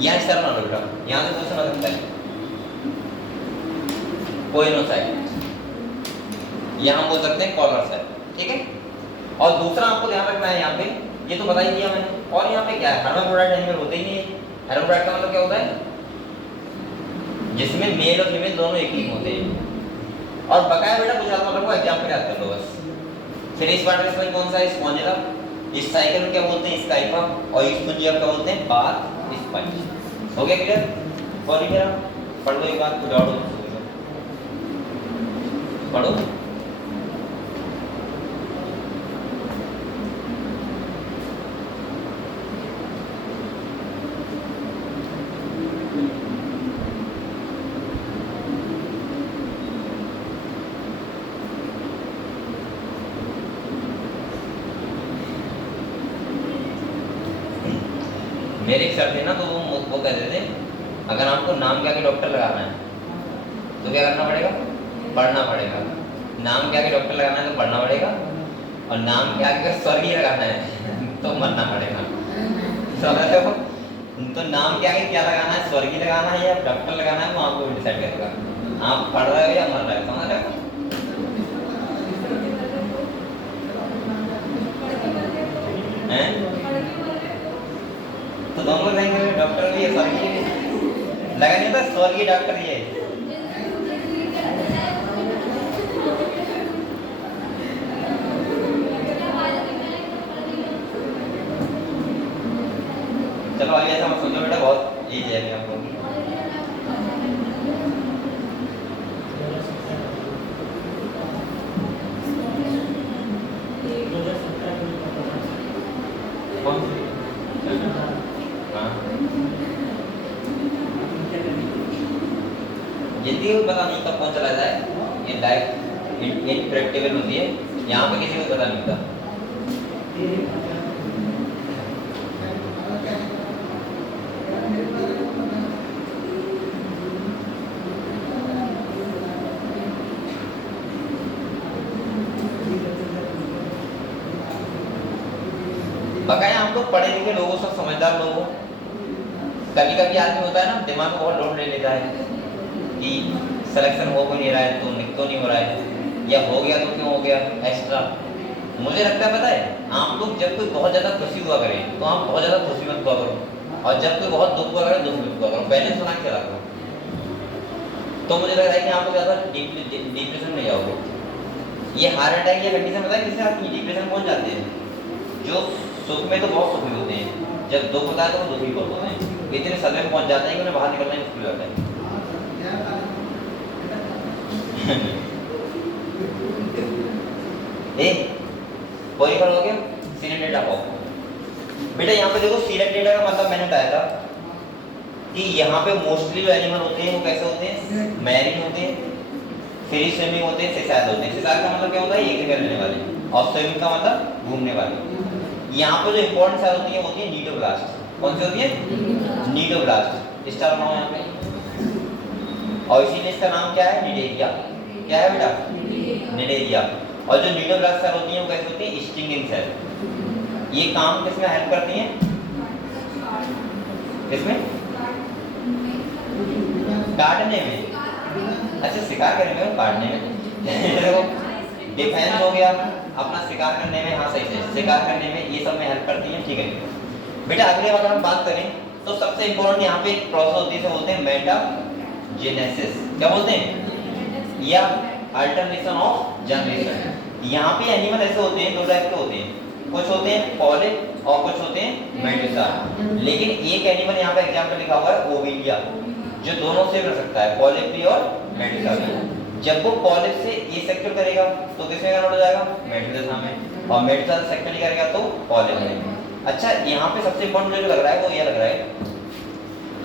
यहाँ इस तरह ना बेटा, यहाँ से क्वेश्चन आ सकता है कोइनोसाइट, यहाँ हम बोल सकते हैं कॉलर सेल, ठीक है। और दूसरा आपको ध्यान रखना है, यहाँ पे ये तो बता ही दिया मैंने, और यहाँ पे क्या है, हेर्माफ्रोडाइट एनिमल होते ही नहीं है। हेर्माफ्रोडाइट का मतलब क्या होता है, जिसमें मेल और फीमेल दोनों एक ही होते हैं। और बकाया बेटा कुछ याद रखो, एग्जाम पे याद कर लो बस। फिनिश वाटर स्पंज कौन सा है, स्पॉन्जिला। इस साइकिल में क्या बोलते हैं, स्काइपा, और इस स्पंजिया क्या बोलते हैं, बाथ स्पंज। हो गया क्लियर, पॉलीग्राम पढ़ लो एक बार, कुछ और पढ़ो। मेरे एक सर थे ना, तो वो कहते थे अगर आपको नाम क्या के डॉक्टर लगाना है तो क्या करना पड़ेगा, पढ़ना पड़ेगा। नाम क्या के डॉक्टर लगाना है तो पढ़ना पड़ेगा, और नाम क्या के स्वर्गीय लगाना है तो मरना पड़ेगा। समझ रहे हो, तो नाम क्या के क्या लगाना है, स्वर्गीय लगाना है या डॉक्टर लगाना है, वो आपको डिसाइड करेगा, आप पढ़ रहे हो या मर रहे हो। समझ रहे हो, तो दोनों रहेंगे, डॉक्टर भी है, स्वर्गीय भी लगा नहीं था, स्वर्गीय डॉक्टर ये। चलो आगे ऐसा मत समझो बेटा, बहुत इजी है आपको। जिंदगी को पता नहीं कब कौन चला जाए, ये लाइफ इनप्रेडिक्टेबल होती है, यहाँ पे किसी को पता नहीं होता। बकाया हम लोग पढ़े लिखे लोगों से, समझदार लोगों, कभी कभी आदमी होता है ना, दिमाग को बहुत लोड ले लेता है कि सिलेक्शन हो नहीं रहा है तो नहीं हो रहा है, या हो गया तो क्यों हो गया एक्स्ट्रा। मुझे लगता है पता है, आप लोग जब कोई बहुत ज़्यादा खुशी हुआ करे तो आप बहुत ज़्यादा खुशी मत हुआ करो, और जब कोई बहुत दुख हुआ करे दुख मत हुआ करो, बैलेंस बना के रखो। तो मुझे लग रहा है कि आप लोग ज़्यादा डिप्रेशन में जाओगे। ये हार्ट अटैक या कंडीशन पता है किससे आती है, डिप्रेशन पहुँच जाते हैं जो सुख में तो बहुत सुखी होते हैं, जब दुख होता है तो वो दुखी बहुत होते हैं। इतने सर्वे में पहुंच जाते हैं कि उन्हें बाहर निकलना ही मुश्किल हो जाता है। कोई हो गया सीलेक्ट डेटा को। बेटा यहाँ पे देखो सीलेक्ट डेटा का मतलब मैंने बताया था कि यहाँ पे मोस्टली जो एनिमल होते हैं वो कैसे होते हैं, मैरीन होते हैं, फ्री स्विमिंग होते हैं, सेसाइल होते हैं। सेसाइल का मतलब क्या होता है, एक जगह रहने वाले, और स्विमिंग का मतलब घूमने वाले। यहाँ पे जो इंपॉर्टेंट सेल होती है नीडोब्लास्ट। कौन सी होती है, नीडोब्लास्ट। स्टार बनाओ यहाँ पे, और इसीलिए इसका नाम क्या है, निडेरिया। क्या है बेटा, निडेरिया। और जो नीडोब्लास्ट सेल होती है वो कैसे होती है, स्टिंगिंग सेल। ये काम किसमें हेल्प करती हैं, किसमें, काटने में। अच्छा शिकार करने में, काटने में। डिफेंस हो गया अपना, शिकार करने में, हाँ सही से शिकार करने में, ये सब में हेल्प करती हैं। ठीक है बेटा, अगले अगर हम बात करें तो सबसे इंपॉर्टेंट यहाँ पे एक प्रोसेस होती है, बोलते हैं मेटाजेनेसिस। क्या बोलते हैं, या अल्टरनेशन ऑफ जनरेशन। यहाँ पे एनिमल ऐसे होते हैं, दो टाइप के होते हैं, कुछ होते हैं पॉलिप और कुछ होते हैं मेडुसा। लेकिन एक एनिमल यहाँ पे एग्जाम्पल लिखा हुआ है ओविलिया, जो दोनों से रह सकता है, पॉलिप भी और मेडुसा भी। जब वो पॉलिप से ए सेक्टर करेगा तो किसमें कन्वर्ट हो जाएगा, मेडुसा में, और मेडुसा से सेक्टर करेगा तो पॉलिप में। अच्छा यहाँ पे सबसे इंपॉर्टेंट मुझे लग रहा है वो ये लग रहा है,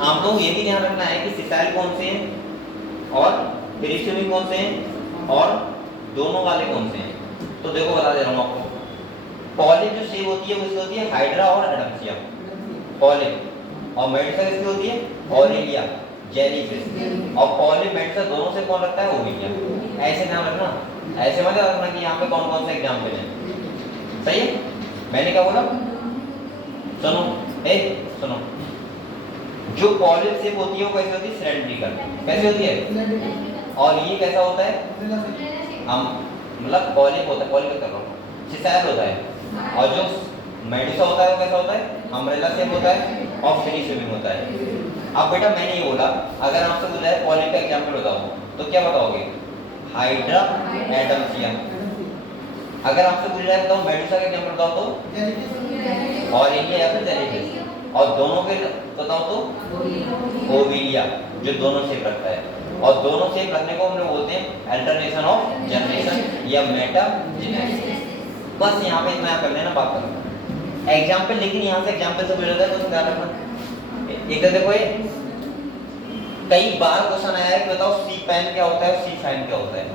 आप लोग ये भी ध्यान रखना है कि सिसाइल कौन से हैं और फ्री स्विमिंग कौन से हैं और दोनों वाले कौन से हैं। तो देखो बता दे रहा हूँ आपको, पॉलिप जो शेप होती है वो होती है हाइड्रा और एडम्सिया पॉलिप, और मेडुसा किसकी होती है, ऑरेलिया जेलीफिश। और पॉलिप मेडुसा दोनों से कौन रखता है, ओविलिया। ऐसे ध्यान रखना, ऐसे मत रखना कि यहाँ पे कौन कौन से एग्जाम्पल हैं। सही है, मैंने क्या बोला, सुनो सुनो, जो पॉलिप शेप होती है वो कैसे होती है, सिलेंड्रिकल। कैसे होती है, और ये कैसा होता है, हम मतलब पॉलिप होता है, पॉलिप कर रहा हूँ, सिसाइल होता है। और जो मेडुसा होता है वो कैसा होता है, अम्ब्रेला शेप होता है और फ्री स्विमिंग होता है। अब बेटा मैंने ये बोला, अगर आपसे बोला है पॉलिप का एग्जांपल बताओ तो क्या बताओगे, हाइड्रा एडम्सिया। अगर आपसे पूछ रहा है बताओ मेडुसा का एग्जांपल बताओ तो ऑरेलिया या फिर जेलीफिश, और दोनों के बताओ तो ओविलिया, जो दोनों शेप रखता है। और दोनों शेप रखने को हम लोग बोलते हैं अल्टरनेशन ऑफ जनरेशन या मेटाजेनेसिस। बस यहाँ पे इतना कर लेना, बात करना एग्जाम्पल। लेकिन यहाँ से एग्जाम्पल से पूछा जाए तो ध्यान रखना। एक तो देखो ये कई बार क्वेश्चन आया है कि बताओ सी पैन क्या होता है, सी फाइन क्या होता है।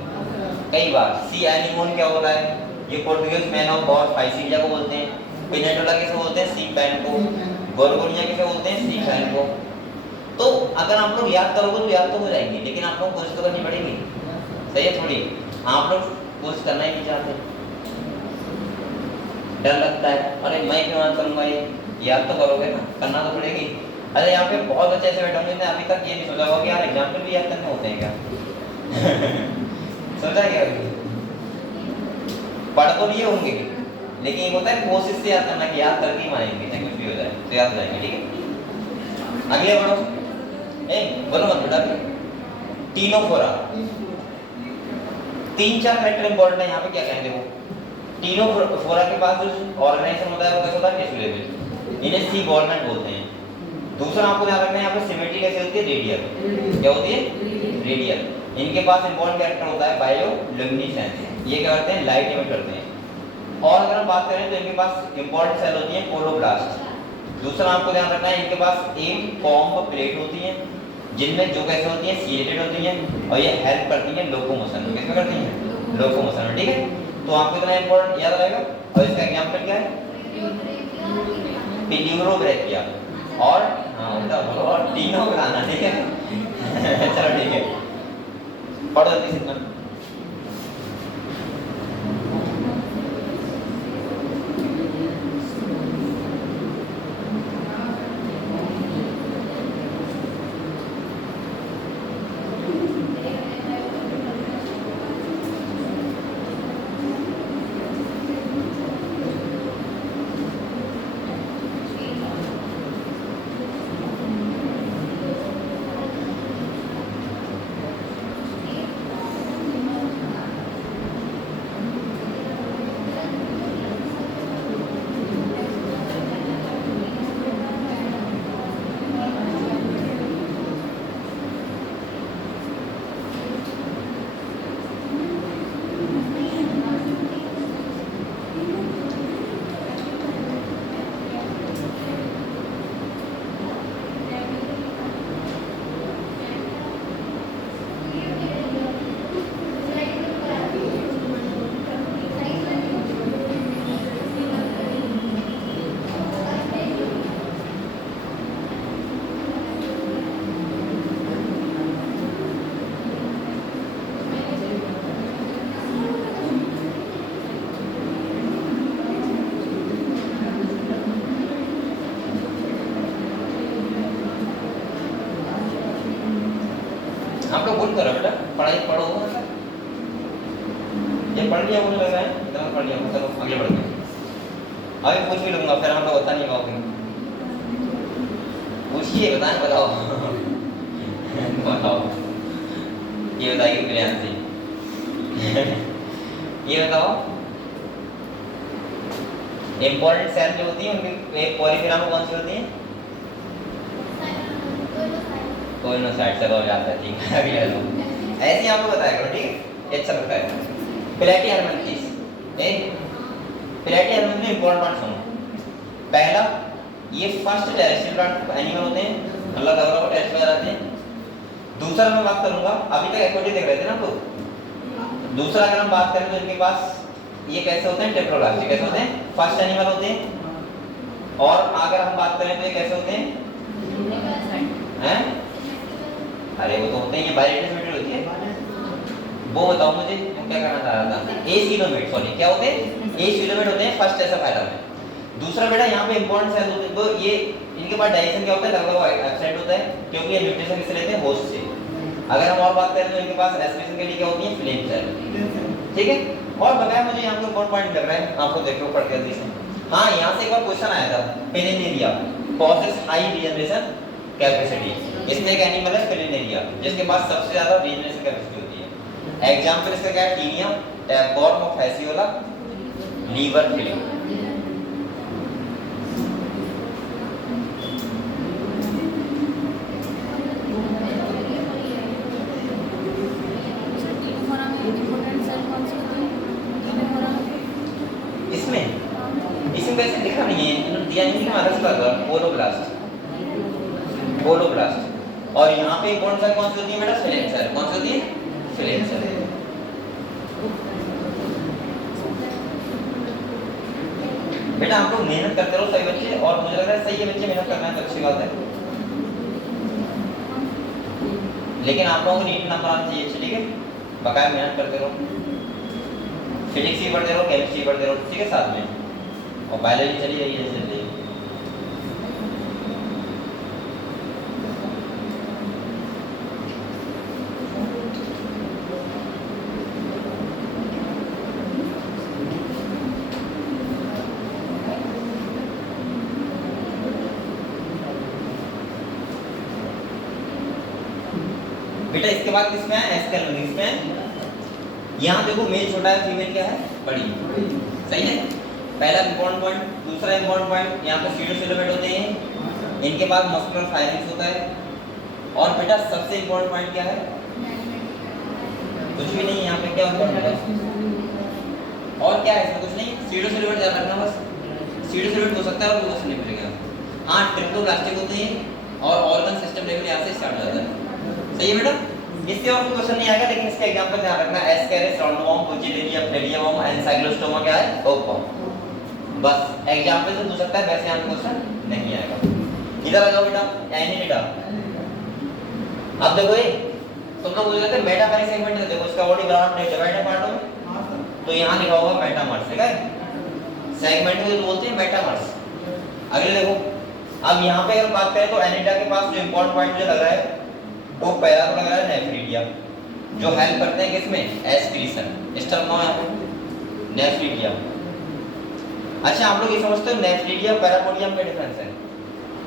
कई बार सी एनिमोन क्या होता है, ये Portuguese man of God Physalia को बोलते हैं, पिनेटोला किसे बोलते हैं, सी पैन को, गोरगोनिया किसे बोलते हैं, सी फाइन को। तो अगर आप लोग याद करोगे तो याद तो हो जाएंगे, लेकिन आप लोग कोशिश तो करनी पड़ेगी। सही है, थोड़ी आप लोग कोशिश करना ही नहीं चाहते, डर लगता है, अरे मैं क्यों याद करूंगा, ये याद तो करोगे ना, करना तो पड़ेगी। अरे यहाँ पे बहुत बच्चे ऐसे बैठे होंगे जिन्हें अभी तक ये नहीं सोचा होगा कि यार एग्जाम्पल भी याद करने होते हैं क्या। सोचा क्या पढ़ तो नहीं होंगे, लेकिन ये होता है कोशिश से याद करना कि याद करके ही मानेंगे, चाहे कुछ भी हो जाए तो याद हो जाएंगे। ठीक है, अगले बढ़ो, बोलो मत बेटा। टीनोफोरा, 3-4 कैरेक्टर इंपॉर्टेंट है यहाँ पे, क्या कहेंगे वो। टीनोफोरा के पास जो ऑर्गेनाइजेशन होता है वो कैसा होता है, टिश्यू लेवल, इन्हें सी गवर्नमेंट बोलते हैं। दूसरा आपको ध्यान रखना है यहाँ पे सिमेट्री कैसे होती है, रेडियल। क्या होती है, रेडियल। इनके पास इंपॉर्टेंट कैरेक्टर होता है बायोल्यूमिनेसेंस, ये क्या करते हैं, लाइट इमिट करते हैं। और अगर हम बात करें तो इनके पास इंपॉर्टेंट सेल होती है क्लोरोप्लास्ट। दूसरा आपको ध्यान रखना है इनके पास एक कॉम्ब प्लेट होती है, जिनमें जो कैसे होती है, सीलेटेड होती है, और ये हेल्प करती है लोकोमोशन में। किसमें करती है, लोकोमोशन में। ठीक है, तो आपको इतना इंपॉर्टेंट याद रहेगा। और इसका एग्जांपल क्या है, पिल्यूरोब्रैकिया और और तीनों बनाना। ठीक है चलो ठीक है, पढ़ो जल्दी से इतना। पढ़ाई पढ़ो, ये पढ़ लिया मुझे लग रहा है, इतना पढ़ लिया, चलो आगे बढ़ते हैं। अभी पूछ भी लूंगा, फिर हम लोग बता नहीं पाओगे, पूछिए, बताएं, बताओ बताओ, ये बताइए प्रियांशी ये बताओ, इम्पोर्टेंट सेल जो होती है उनकी एक पॉलीग्राम में कौन सी होती है? कोइनोसाइट। चलो याद है, ठीक है, अभी ले लो, ऐसे ही आपको बताया करो, ठीक है, अच्छा लगता है। प्लेटिहेलमिन्थेस, प्लेटिहेलमिन्थेस में इंपॉर्टेंट पॉइंट सुनो। पहला, ये फर्स्ट टेरेस्ट्रियल प्लांट एनिमल होते हैं, अल्लाह ताला को टेरेस्ट्रियल कराते हैं। दूसरा मैं बात करूंगा, अभी तक एक्वाटिक देख रहे थे ना तो, दूसरा अगर हम बात करें तो इनके पास ये कैसे होते हैं? टेट्रोलास्टिक कैसे होते हैं? फर्स्ट एनिमल होते हैं। और अगर हम बात करें तो ये कैसे होते हैं? हैं? अरे वो तो होते हैं, ये बायोटिक होती है। वो बताओ मुझे, तुम क्या करना चाह रहा था? एसिलोमेट, सॉरी, क्या होते हैं? एसिलोमेट होते हैं फर्स्ट ऐसा फायदा में। दूसरा बेटा यहाँ पे इंपॉर्टेंट सेल होते हैं, तो ये इनके पास डाइजेशन क्या होता है? लगभग एब्सेंट होता है, क्योंकि ये न्यूट्रिशन किससे लेते हैं? होस्ट से। अगर हम और बात करें तो इनके पास एस्पिरेशन के लिए क्या होती है? फ्लेम सेल, ठीक है। और बताया मुझे यहाँ पे कौन पॉइंट लग रहा है, आपको देखो पढ़ के जल्दी से। हाँ, यहाँ से एक बार क्वेश्चन आया था, पेलिनेरिया पॉसेस हाई रीजनरेशन कैपेसिटी। इसमें एक एनिमल है पेलिनेरिया, जिसके पास सबसे ज्यादा रीजनरेशन कैपेसिटी होती है। एग्जांपल इसका क्या है? Taenia, tapeworm of Fasciola, liver filling. इसमें वैसे लिखा नहीं है, इन्होंने दिया नहीं, महाराज का कोलोब्लास्ट, कोलोब्लास्ट। और यहाँ पे कौन सी होती है बेटा? फिलेम सेल। कौन सी होती है? फिलेम सेल। बेटा आप लोग मेहनत करते रहो सही बच्चे, और मुझे लग रहा है सही है बच्चे, मेहनत करना है तो अच्छी बात है, लेकिन आप लोगों को नीट नंबर आना चाहिए, ठीक है, बकाया मेहनत करते रहो, फिजिक्स भी पढ़ते रहो, केमिस्ट्री पढ़ते रहो, ठीक है, साथ में, और बायोलॉजी चली रही है जल्दी। बेटा इसके बाद किसमें है? एस्केल। इसमें यहाँ देखो, मेल छोटा है, फीमेल क्या है? बड़ी, सही है। पहला इंपॉर्टेंट पॉइंट। दूसरा इंपॉर्टेंट पॉइंट, यहाँ पे सीडोसिलोमेट होते हैं, इनके पास मस्कुलर फायरिंग्स होता है। और बेटा सबसे इंपॉर्टेंट पॉइंट क्या है? कुछ भी नहीं, यहाँ पे क्या होता है? और क्या है इसमें? कुछ नहीं, सीडोसिलोमेट ध्यान रखना बस, सीडोसिलोमेट हो सकता है और कुछ नहीं मिलेगा। हाँ, ट्रिप्लोब्लास्टिक होते हैं, और ऑर्गन सिस्टम लेवल यहाँ से स्टार्ट हो जाता है, सही है बेटा। इससे और कोई क्वेश्चन नहीं आएगा, लेकिन इसका एग्जांपल ध्यान रखना, एस्केरिस, राउंडवॉर्म, बुचिलेरिया, फ्लेलियावॉर्म, एनसाइक्लोस्टोमा क्या है? ओपम। बस एग्जांपल से पूछ सकता है, वैसे यहाँ पे क्वेश्चन नहीं आएगा। इधर आ जाओ बेटा, एनीलिडा। अब देखो ये तुम लोग बोल रहे थे मेटामेरिक सेगमेंट, देखो इसका बॉडी ग्राउंड है, डिवाइड है पार्टों में, तो यहाँ लिखा होगा मेटामर्स, ठीक है। सेगमेंट को बोलते हैं मेटामर्स। अगले देखो, अब यहाँ पे अगर बात करें तो एनीलिडा के पास जो इंपॉर्टेंट पॉइंट मुझे लग रहा है वो पहला लग रहा है नेफ्रिडिया, जो हेल्प करते हैं किसमें? एस्क्रीशन। इस टर्म नाम है नेफ्रिडिया। अच्छा, आप लोग ये समझते हो नेफ्रिडिया पैरापोडियम में डिफरेंस है?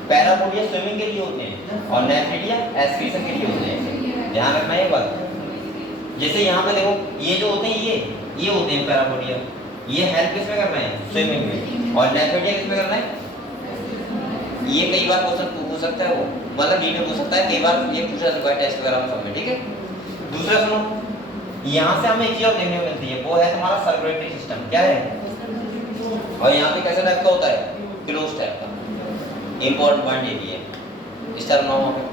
पैरापोडिया स्विमिंग के लिए होते हैं और नेफ्रिडिया एस्क्रीशन के लिए होते हैं, ध्यान रखना ये बात। जैसे यहाँ पे देखो, ये जो होते हैं ये होते हैं पैरापोडिया, ये हेल्प किसमें कर रहे हैं? स्विमिंग में। और नेफ्रिडिया किसमें कर रहे हैं? ये कई बार क्वेश्चन पूछ सकता है, वो मतलब डी में पूछ सकता है, कई बार ये पूछा सकता है टेस्ट वगैरह में सब में, ठीक है। दूसरा सुनो, यहाँ से हमें एक चीज और देखने को मिलती है, वो है तुम्हारा सर्कुलेटरी सिस्टम, क्या है? और यहाँ पे कैसा टाइप का होता है? क्लोज टाइप का। इंपॉर्टेंट पॉइंट ये भी है इस टर्म नाम में।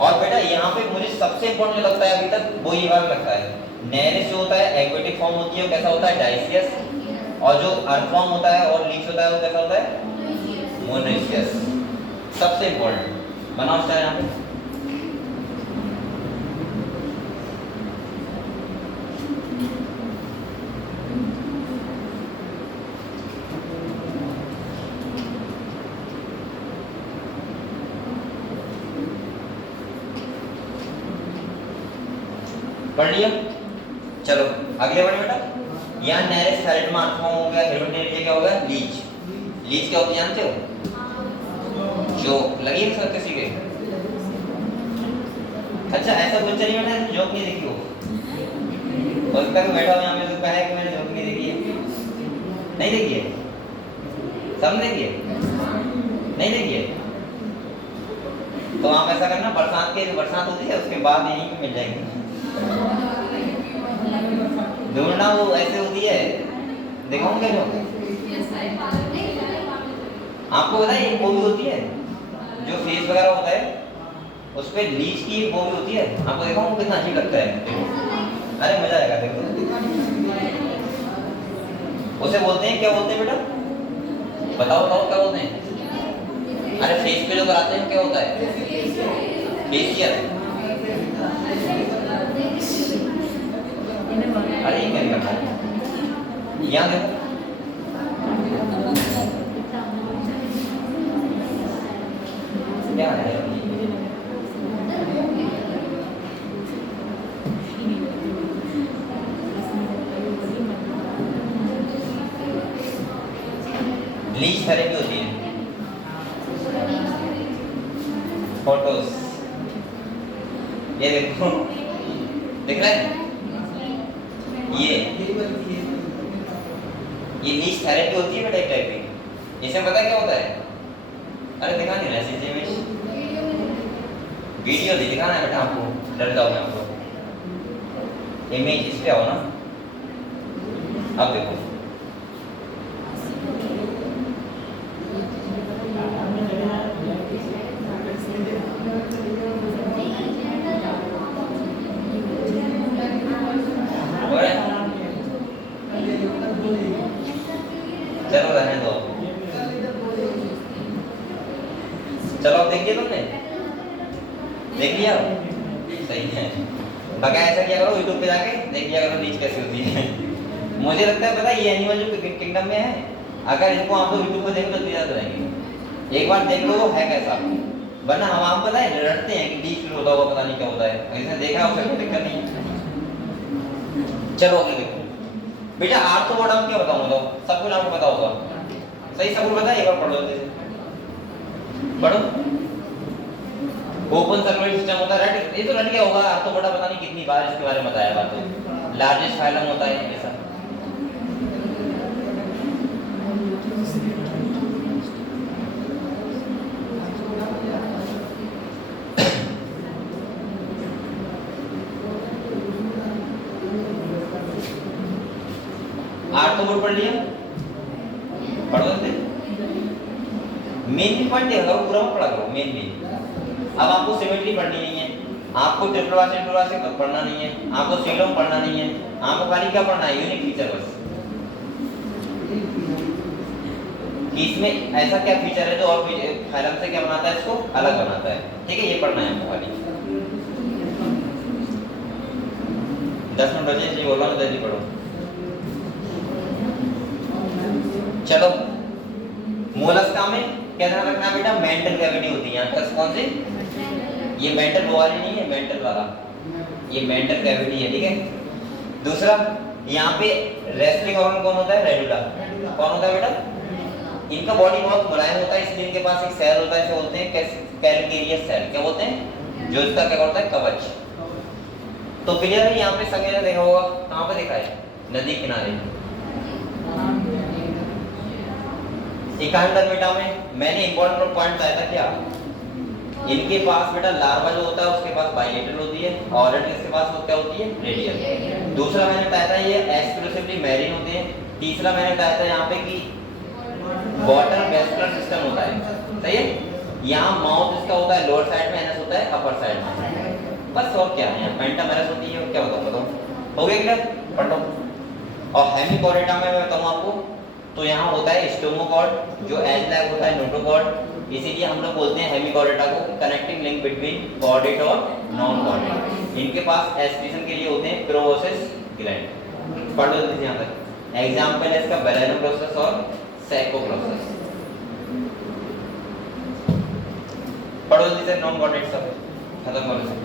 और बेटा यहाँ पे मुझे सबसे इंपॉर्टेंट जो लगता है अभी तक, वो ये वाला लगता है, नेरिस जो होता है एक्वेटिक फॉर्म होती है, कैसा होता है? डाइसियस। और जो अर्थ फॉर्म होता है और लीफ होता है वो कैसा होता है? मोनोइशियस। सबसे इंपॉर्टेंट बनाओ स्टार यहाँ पे। पढ़ लिया। चलो अगले बढ़े बेटा, यहाँ नेरेस थैलेट मार्क हो गया, हेर्मिटेरिया क्या हो गया, लीच। लीच क्या होती है जानते हो? जोक लगी है सर किसी के? अच्छा ऐसा कुछ नहीं बेटा जोक नहीं देखी हो, हो सकता है बैठा हो यहाँ में तो कहा है कि मैंने जोक नहीं देखी है। नहीं देखी है? सब देखी है? नहीं देखी है? तो आप ऐसा करना, बरसात होती है उसके बाद यहीं पे मिल जाएगी। ढूंढना, वो ऐसे होती है, दिखाऊं क्या जो आपको पता है, एक वो भी होती है जो फेस वगैरह होता है उस पे लीच की वो भी होती है, आपको दिखाऊं कितना अजीब लगता है। अरे मजा आएगा देखो। उसे बोलते हैं, क्या बोलते हैं बेटा? बताओ बताओ क्या बोलते हैं? अरे फेस पे जो कराते हैं क्या होता है? फेशियल। अरे ये क्या करना है, यहाँ देखो क्या है। ब्लीच थेरेपी होती है, फोटोस ये देखो, दिख रहा है? ये ब्लीच थेरेपी होती है बेटा, एक टाइप की। इसमें पता है क्या होता है? अरे दिखा नहीं रहा सीधे इमेज, वीडियो नहीं दिखाना है बेटा आपको, डर जाओगे आपको। इमेज इस पे आओ ना, अब देखो चलो रहने दो, चलो अब देखिए, तुमने देख लिया? सही है। बाकी ऐसा किया करो, यूट्यूब पे जाके देख लिया करो लीच कैसी होती है। मुझे लगता है पता है ये एनिमल जो किंगडम में है, अगर इसको आप लोग यूट्यूब पे देखो तो याद रहेंगे। एक बार देख लो है कैसा, वरना हम पता है डरते हैं कि लीच होता होगा, पता नहीं क्या होता है। इसने देखा है, उसे कोई दिक्कत नहीं है। चलो अगले देखो बेटा, आर्थ्रोपोडा क्या बताऊं, बताओ सबको नाम पता होगा, सही सबको पता है? एक बार पढ़ो जल्दी, पढ़ो। ओपन सर्कुलेटरी सिस्टम होता है, राइट? ये तो रट गया होगा, आर्थ्रोपोडा पता नहीं कितनी बार इसके बारे में बताया बात है। लार्जेस्ट फाइलम होता है ऐसा। आर्थ्रोपोड पढ़ लिया, पढ़ो जल्दी। मेन पॉइंट देखो, पूरा पढ़ा करो मेन। अब आपको सिमेट्री पढ़नी नहीं है, आपको ट्रिपल वासे पढ़ना नहीं है, आपको सीलोम पढ़ना नहीं है, आपको खाली क्या पढ़ना है? यूनिक फीचर बस, कि इसमें ऐसा क्या फीचर है जो और फाइलम से क्या बनाता है, इसको अलग बनाता है। ठीक है, ये पढ़ना है आपको खाली। 10 मिनट बचे, इसलिए बोल रहा हूँ जल्दी पढ़ो। चलो मोलस्का में क्या ध्यान रखना बेटा, मेंटल कैविटी होती है। यहाँ पर कौन सी? ये मेंटल वो वाली नहीं है, मेंटल वाला, ये मेंटल कैविटी है। ठीक है, दूसरा यहाँ पे रेस्टिंग ऑर्गन कौन होता है? रेडुला। कौन होता है बेटा? इनका बॉडी बहुत मुलायम होता है, इसलिए इनके पास एक सेल होता है, इसे बोलते हैं कैलकेरियस सेल। क्या बोलते हैं? जो इसका क्या होता है? कवच। तो क्लियर है? यहाँ पे संज्ञा देखा होगा, कहाँ पे देखा है? नदी किनारे। एकांडरमेटा में मैंने इंपॉर्टेंट पॉइंट बताया था क्या, इनके पास बेटा लार्वा जो होता है उसके पास बाइलेटरल होती है, और इसके पास वो क्या होती है? रेडियल। दूसरा मैंने बताया था ये एक्सक्लूसिवली मैरीन होते हैं। तीसरा मैंने बताया था यहाँ पे कि वाटर वेस्कुलर सिस्टम होता है। सही है? यहाँ माउथ इसका होता है लोअर साइड में, एनस होता है अपर साइड में, बस। और क्या है? यहाँ पेंटामेरस होती है, और क्या बताओ? हो गया क्लियर? पढ़ लो। और हेमिकोरेटा में मैं बताऊँ आपको, तो यहाँ होता है स्टोमोकॉर्ड जो एज लैग होता है नोटोकॉर्ड, इसीलिए हम लोग बोलते हैं हेमिकोरेटा को कनेक्टिंग लिंक बिटवीन कॉर्डेट और नॉन कॉर्डेट। इनके पास एक्सक्रीशन के लिए होते हैं प्रोबोसिस ग्लैंड। पढ़ लो जल्दी यहाँ तक। एग्जांपल है इसका बेलेनोप्रोसेस और सैकोप्रोसेस। पढ़ो जल्दी से, नॉन कॉर्डेट सब खत्म करो।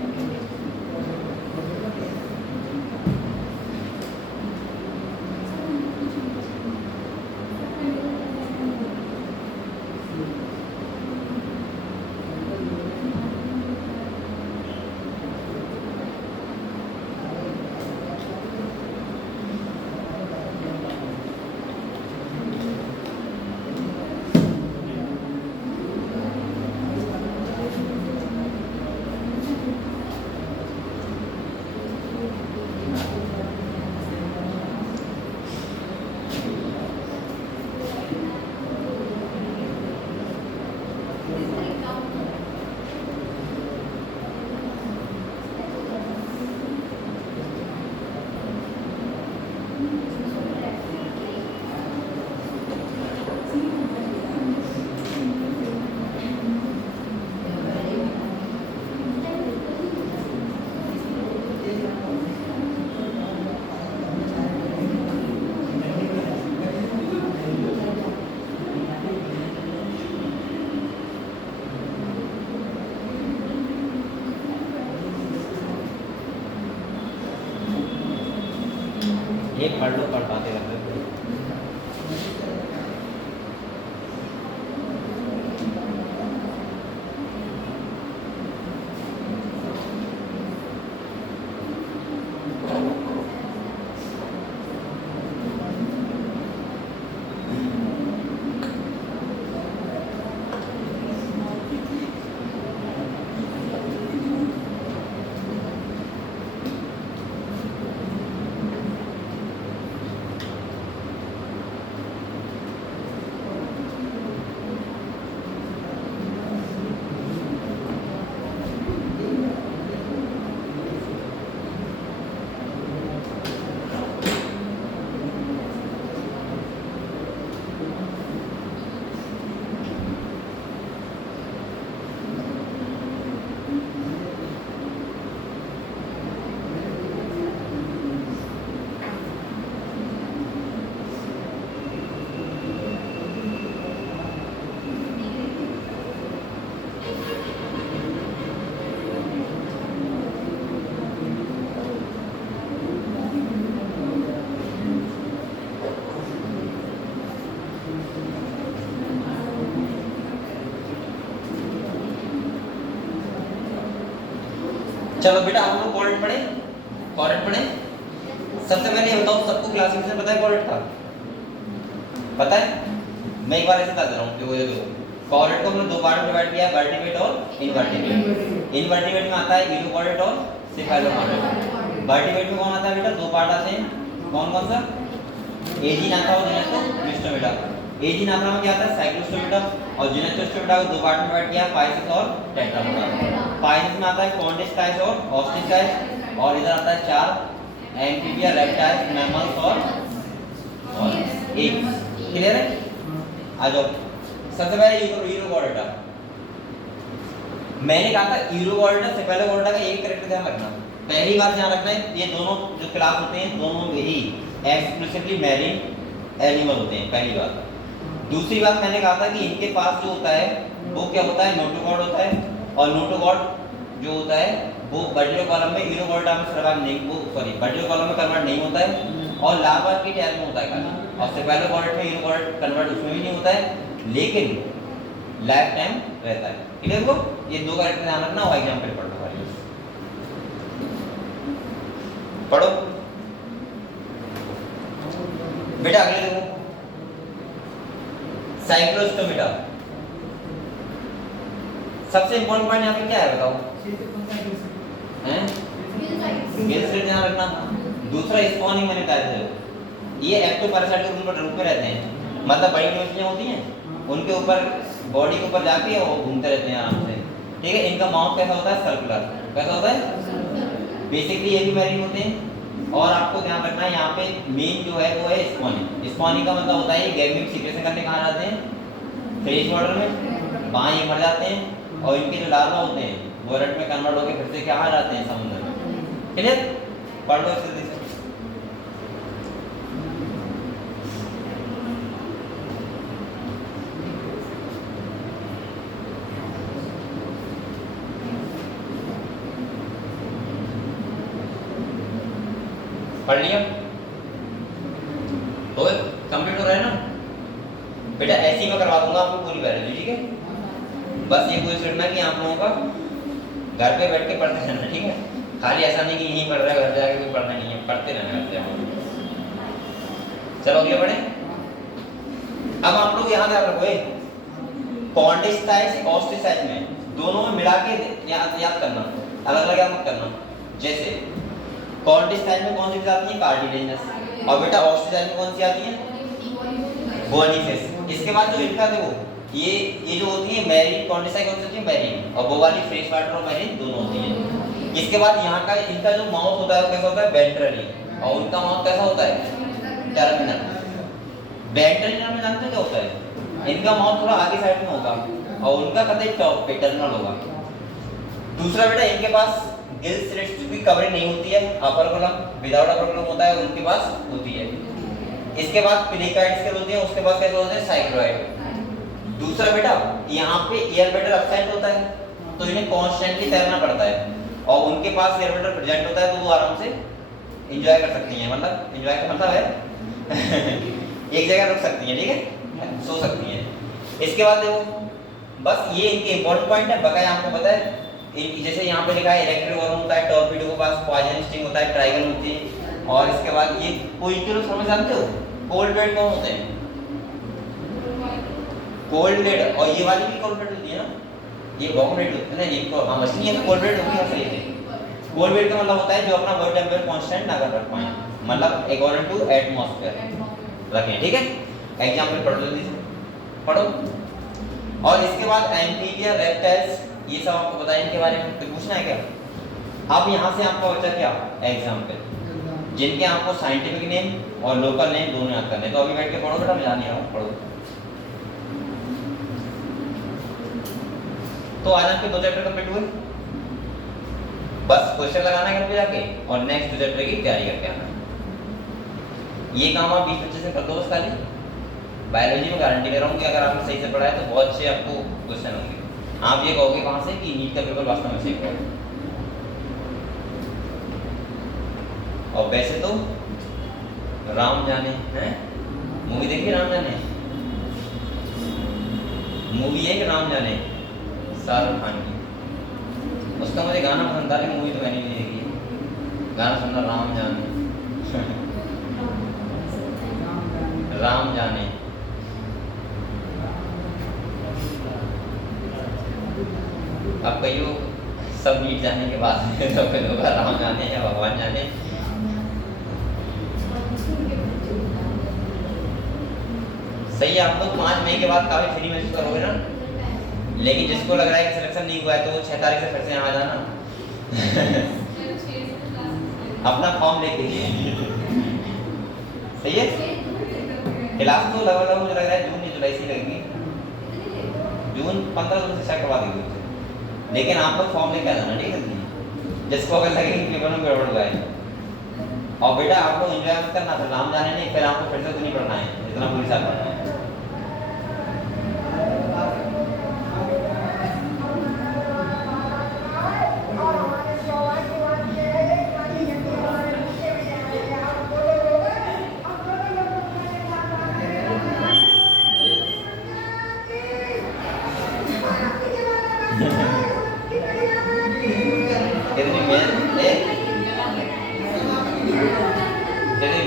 एक पढ़ लो, पढ़ पाते रहते हो। चलो बेटा हम लोग कोऑर्डिनेट पढ़े, कोऑर्डिनेट पढ़े। सबसे पहले ये बताओ सबको क्लासिफिकेशन पता है कोऑर्डिनेट का? पता है? मैं एक बार ऐसे बता दे रहा हूँ कि वो देखो कोऑर्डिनेट को हमने दो पार्ट में डिवाइड किया है, वर्टिब्रेट और इनवर्टिब्रेट। इनवर्टिब्रेट में आता है यूरो कोऑर्डिनेट और सेफेलो कोऑर्डिनेट। वर्टिब्रेट में कौन आता है बेटा? दो पार्ट आते हैं, कौन कौन सा? एजी नाथा और जिनेस्टोमीटा। एजी नाथा में क्या आता है? साइक्लोस्टोमीटा, और जिनेस्टोमीटा को दो पार्ट में डिवाइड किया, पाइसिस और टेट्रामीटा। पाइसिस में आता है कॉन्डिस्टाइस और ऑस्टिसाइस, और इधर आता है चार एम्फीबिया, रेप्टाइल्स, मैमल्स और एप्स। क्लियर है? आ जाओ सबसे पहले यूरो कोऑर्डिनेट। मैंने कहा था यूरो कोऑर्डिनेट से पहले कोऑर्डिनेट का एक कैरेक्टर ध्यान रखना। पहली बात ध्यान रखना है ये दोनों जो क्लास होते हैं दोनों में ही एक्सक्लूसिवली मैरीन एनिमल होते हैं, पहली बात। दूसरी बात मैंने कहा था कि इनके पास जो होता है वो क्या होता है? नोटोकॉर्ड होता है, और नोटोकॉर्ड जो होता है वो बर्डियो कॉलम में यूरो कोऑर्डिनेट में सर्वाइव नहीं, वो सॉरी बर्डियो कॉलम में कन्वर्ट नहीं होता है, और लार्वा की टैल में होता है खाली, और सेफेलो कोऑर्डिनेट में यूरो कोऑर्डिनेट कन्वर्ट उसमें भी नहीं होता है, लेकिन लाइफ टाइम रहता है। क्लियर को? ये दो कैरेक्टर ध्यान रखना, और एग्जांपल पढ़ लो खाली, पढ़ो बेटा। अगले देखो साइक्लोस्टोमीटा। सबसे इंपॉर्टेंट पॉइंट यहाँ पे क्या है बताओ? हैं? गिल्स से ध्यान रखना। दूसरा स्पॉनिंग मैंने कहा था, ये एक्टोपैरासाइट के रूप में रहते हैं, मतलब बड़ी मछलियां होती हैं उनके ऊपर बॉडी के ऊपर जाके वो घूमते रहते हैं आराम से। ठीक है? इनका माउथ कैसा होता है? सर्कुलर। कैसा होता है? बेसिकली ये भी मैरीन होते हैं। और आपको ध्यान रखना है यहाँ पे मेन जो है वो है स्पॉनिंग। स्पॉनिंग का मतलब होता है ये गैमेट सीक्रेशन करने कहाँ जाते हैं? फ्रेश वाटर में, वहाँ ये मर जाते हैं, और इनके जो लार्वा होते हैं वो रट में कन्वर्ट होकर फिर से कहाँ जाते हैं? समुद्र में। क्लियर? पढ़ लो इसे। पढ़ लिया? तो कंप्लीट हो रहा है ना बेटा? ऐसे ही मैं करवा दूंगा आपको पूरी बायोलॉजी। ठीक है? बस ये कोशिश करना कि आप लोगों का घर पे बैठ के पढ़ते रहना। ठीक है? खाली ऐसा नहीं कि यहीं पढ़ रहा है घर जाके कोई पढ़ना नहीं है, पढ़ते रहना घर जाके। चलो अगले बढ़े। अब आप लोग यहाँ ध्यान रखो, कॉन्डिस्टाइस ऑस्टिसाइस में दोनों में मिला के याद करना, अलग अलग याद मत करना। जैसे कॉन्डिस्टाइस में कौन सी आती है? कार्टिलेजिनस, और बेटा ऑस्टिसाइस में कौन सी आती है? बोनिफेस। इसके बाद जो इनका देखो ये जो होती है मैरीन, कॉन्डिस्टाइस कौन सी होती है? मैरीन, और वो वाली फ्रेश वाटर और मैरीन दोनों होती है। इसके बाद यहाँ का इनका जो माउथ होता है वो कैसा होता है? वेंट्रली, और उनका माउथ कैसा होता है? टर्मिनल। वेंट्रली में जानते हो क्या होता है? इनका माउथ थोड़ा आगे साइड में होगा, और उनका कतई टॉप पे टर्मिनल होगा। दूसरा बेटा इनके पास गिल स्लिट्स की कवरिंग नहीं होती है, अपर कॉलम विदाउट अपर कॉलम होता है, उनके पास होती है। इसके बाद पिलिकाइड्स के होते हैं, उसके बाद कैसे होते हैं? साइक्लोइड। दूसरा बेटा यहाँ पे एयर ब्लैडर एब्सेंट होता है, तो इन्हें कॉन्स्टेंटली तैरना पड़ता है, और उनके पास एयर ब्लैडर प्रेजेंट होता है तो वो आराम से एंजॉय कर सकती हैं, मतलब एंजॉय का मतलब है एक जगह रुक सकती हैं, ठीक है, सो सकती हैं। इसके बाद देखो बस ये इनके इंपॉर्टेंट पॉइंट है, बकाया आपको पता है जैसे यहाँ पे लिखा है इलेक्ट्रिक वार्म होता है, टॉर्पीडो के पास पॉइजन स्टिंग होता है, ट्राइगन होती है, और इसके बाद ये कोई तो समझ जानते हो कोल्ड ब्लेड कौन होते हैं, कोल्ड ब्लेड, और ये वाली भी कोल्ड ब्लेड होती है ना, ये बॉम्ब ब्लेड होती है ना, ये तो हां मशीन है कोल्ड ब्लेड होती है, सही है। कोल्ड ब्लेड का मतलब होता है जो अपना बॉडी टेंपरेचर कांस्टेंट ना कर पाए, मतलब अकॉर्डिंग टू एटमॉस्फेयर रखें, ठीक है। एग्जांपल पढ़ लो जल्दी से पढ़ो। और इसके बाद एम्फीबिया, रेप्टाइल्स, ये सब आपको पता है इनके बारे में, कुछ पूछना है क्या? अब यहाँ से आपका बचा क्या एग्जांपल, जिनके आपको साइंटिफिक नेम और लोकल नेम दोनों याद करने, तो अभी बैठ के पढ़ो बेटा, मैं जान नहीं रहा हूँ, पढ़ो। तो आज आपके 2 चैप्टर कंप्लीट हुए, बस क्वेश्चन लगाना है घर पे जाके और नेक्स्ट चैप्टर की तैयारी करके आना है। ये काम आप 20-25 से कर दो बस खाली। बायोलॉजी में गारंटी दे रहा हूँ कि अगर आपने सही से पढ़ा है तो बहुत अच्छे आपको क्वेश्चन होंगे। आप ये कहोगे वहां से कि नीट का पेपर वास्तव में सही हुआ। और वैसे तो राम जाने हैं, मूवी देखी राम जाने, मूवी है कि राम जाने, शाहरुख खान की, उसका मुझे गाना पसंद था लेकिन मूवी तो मैंने नहीं देखी। गाना सुनना राम जाने राम जाने। अब कहियो सब नीट जाने के बाद तो फिर होगा राम जाने या भगवान जाने। सही है, आप लोग 5 मई के बाद काफी फ्री महसूस करोगे ना, लेकिन जिसको लग रहा है कि सिलेक्शन नहीं हुआ है तो वो 6 तारीख से फिर से यहाँ जाना अपना फॉर्म लेके सही है। क्लास तो लगभग मुझे लग रहा है जून या जुलाई से लगेगी, जून 15 से स्टार्ट करवा देंगे, लेकिन आप लोग फॉर्म लेके आ जाना, ठीक है। जिसको अगर लगे कि पेपर में गड़बड़ हुआ है, और बेटा आप लोग एंजॉय मत करना, फिर नाम जाने नहीं, फिर आपको फिर से तो नहीं पढ़ना है जितना पूरी साल पढ़ना है।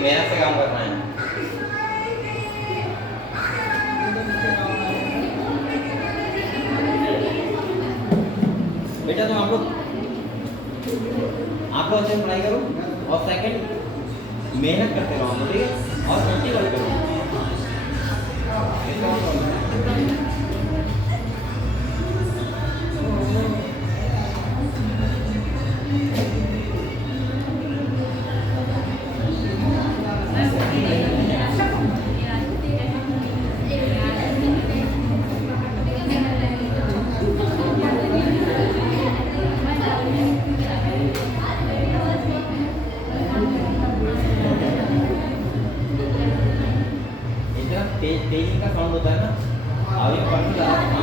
मेहनत से काम करना है। बेटा तो आप लोग अच्छे पढ़ाई करो और सेकंड मेहनत करते रहो, ठीक है, और छुट्टी मत करो। तेजी का साउंड होता है ना, अभी पढ़ने लगा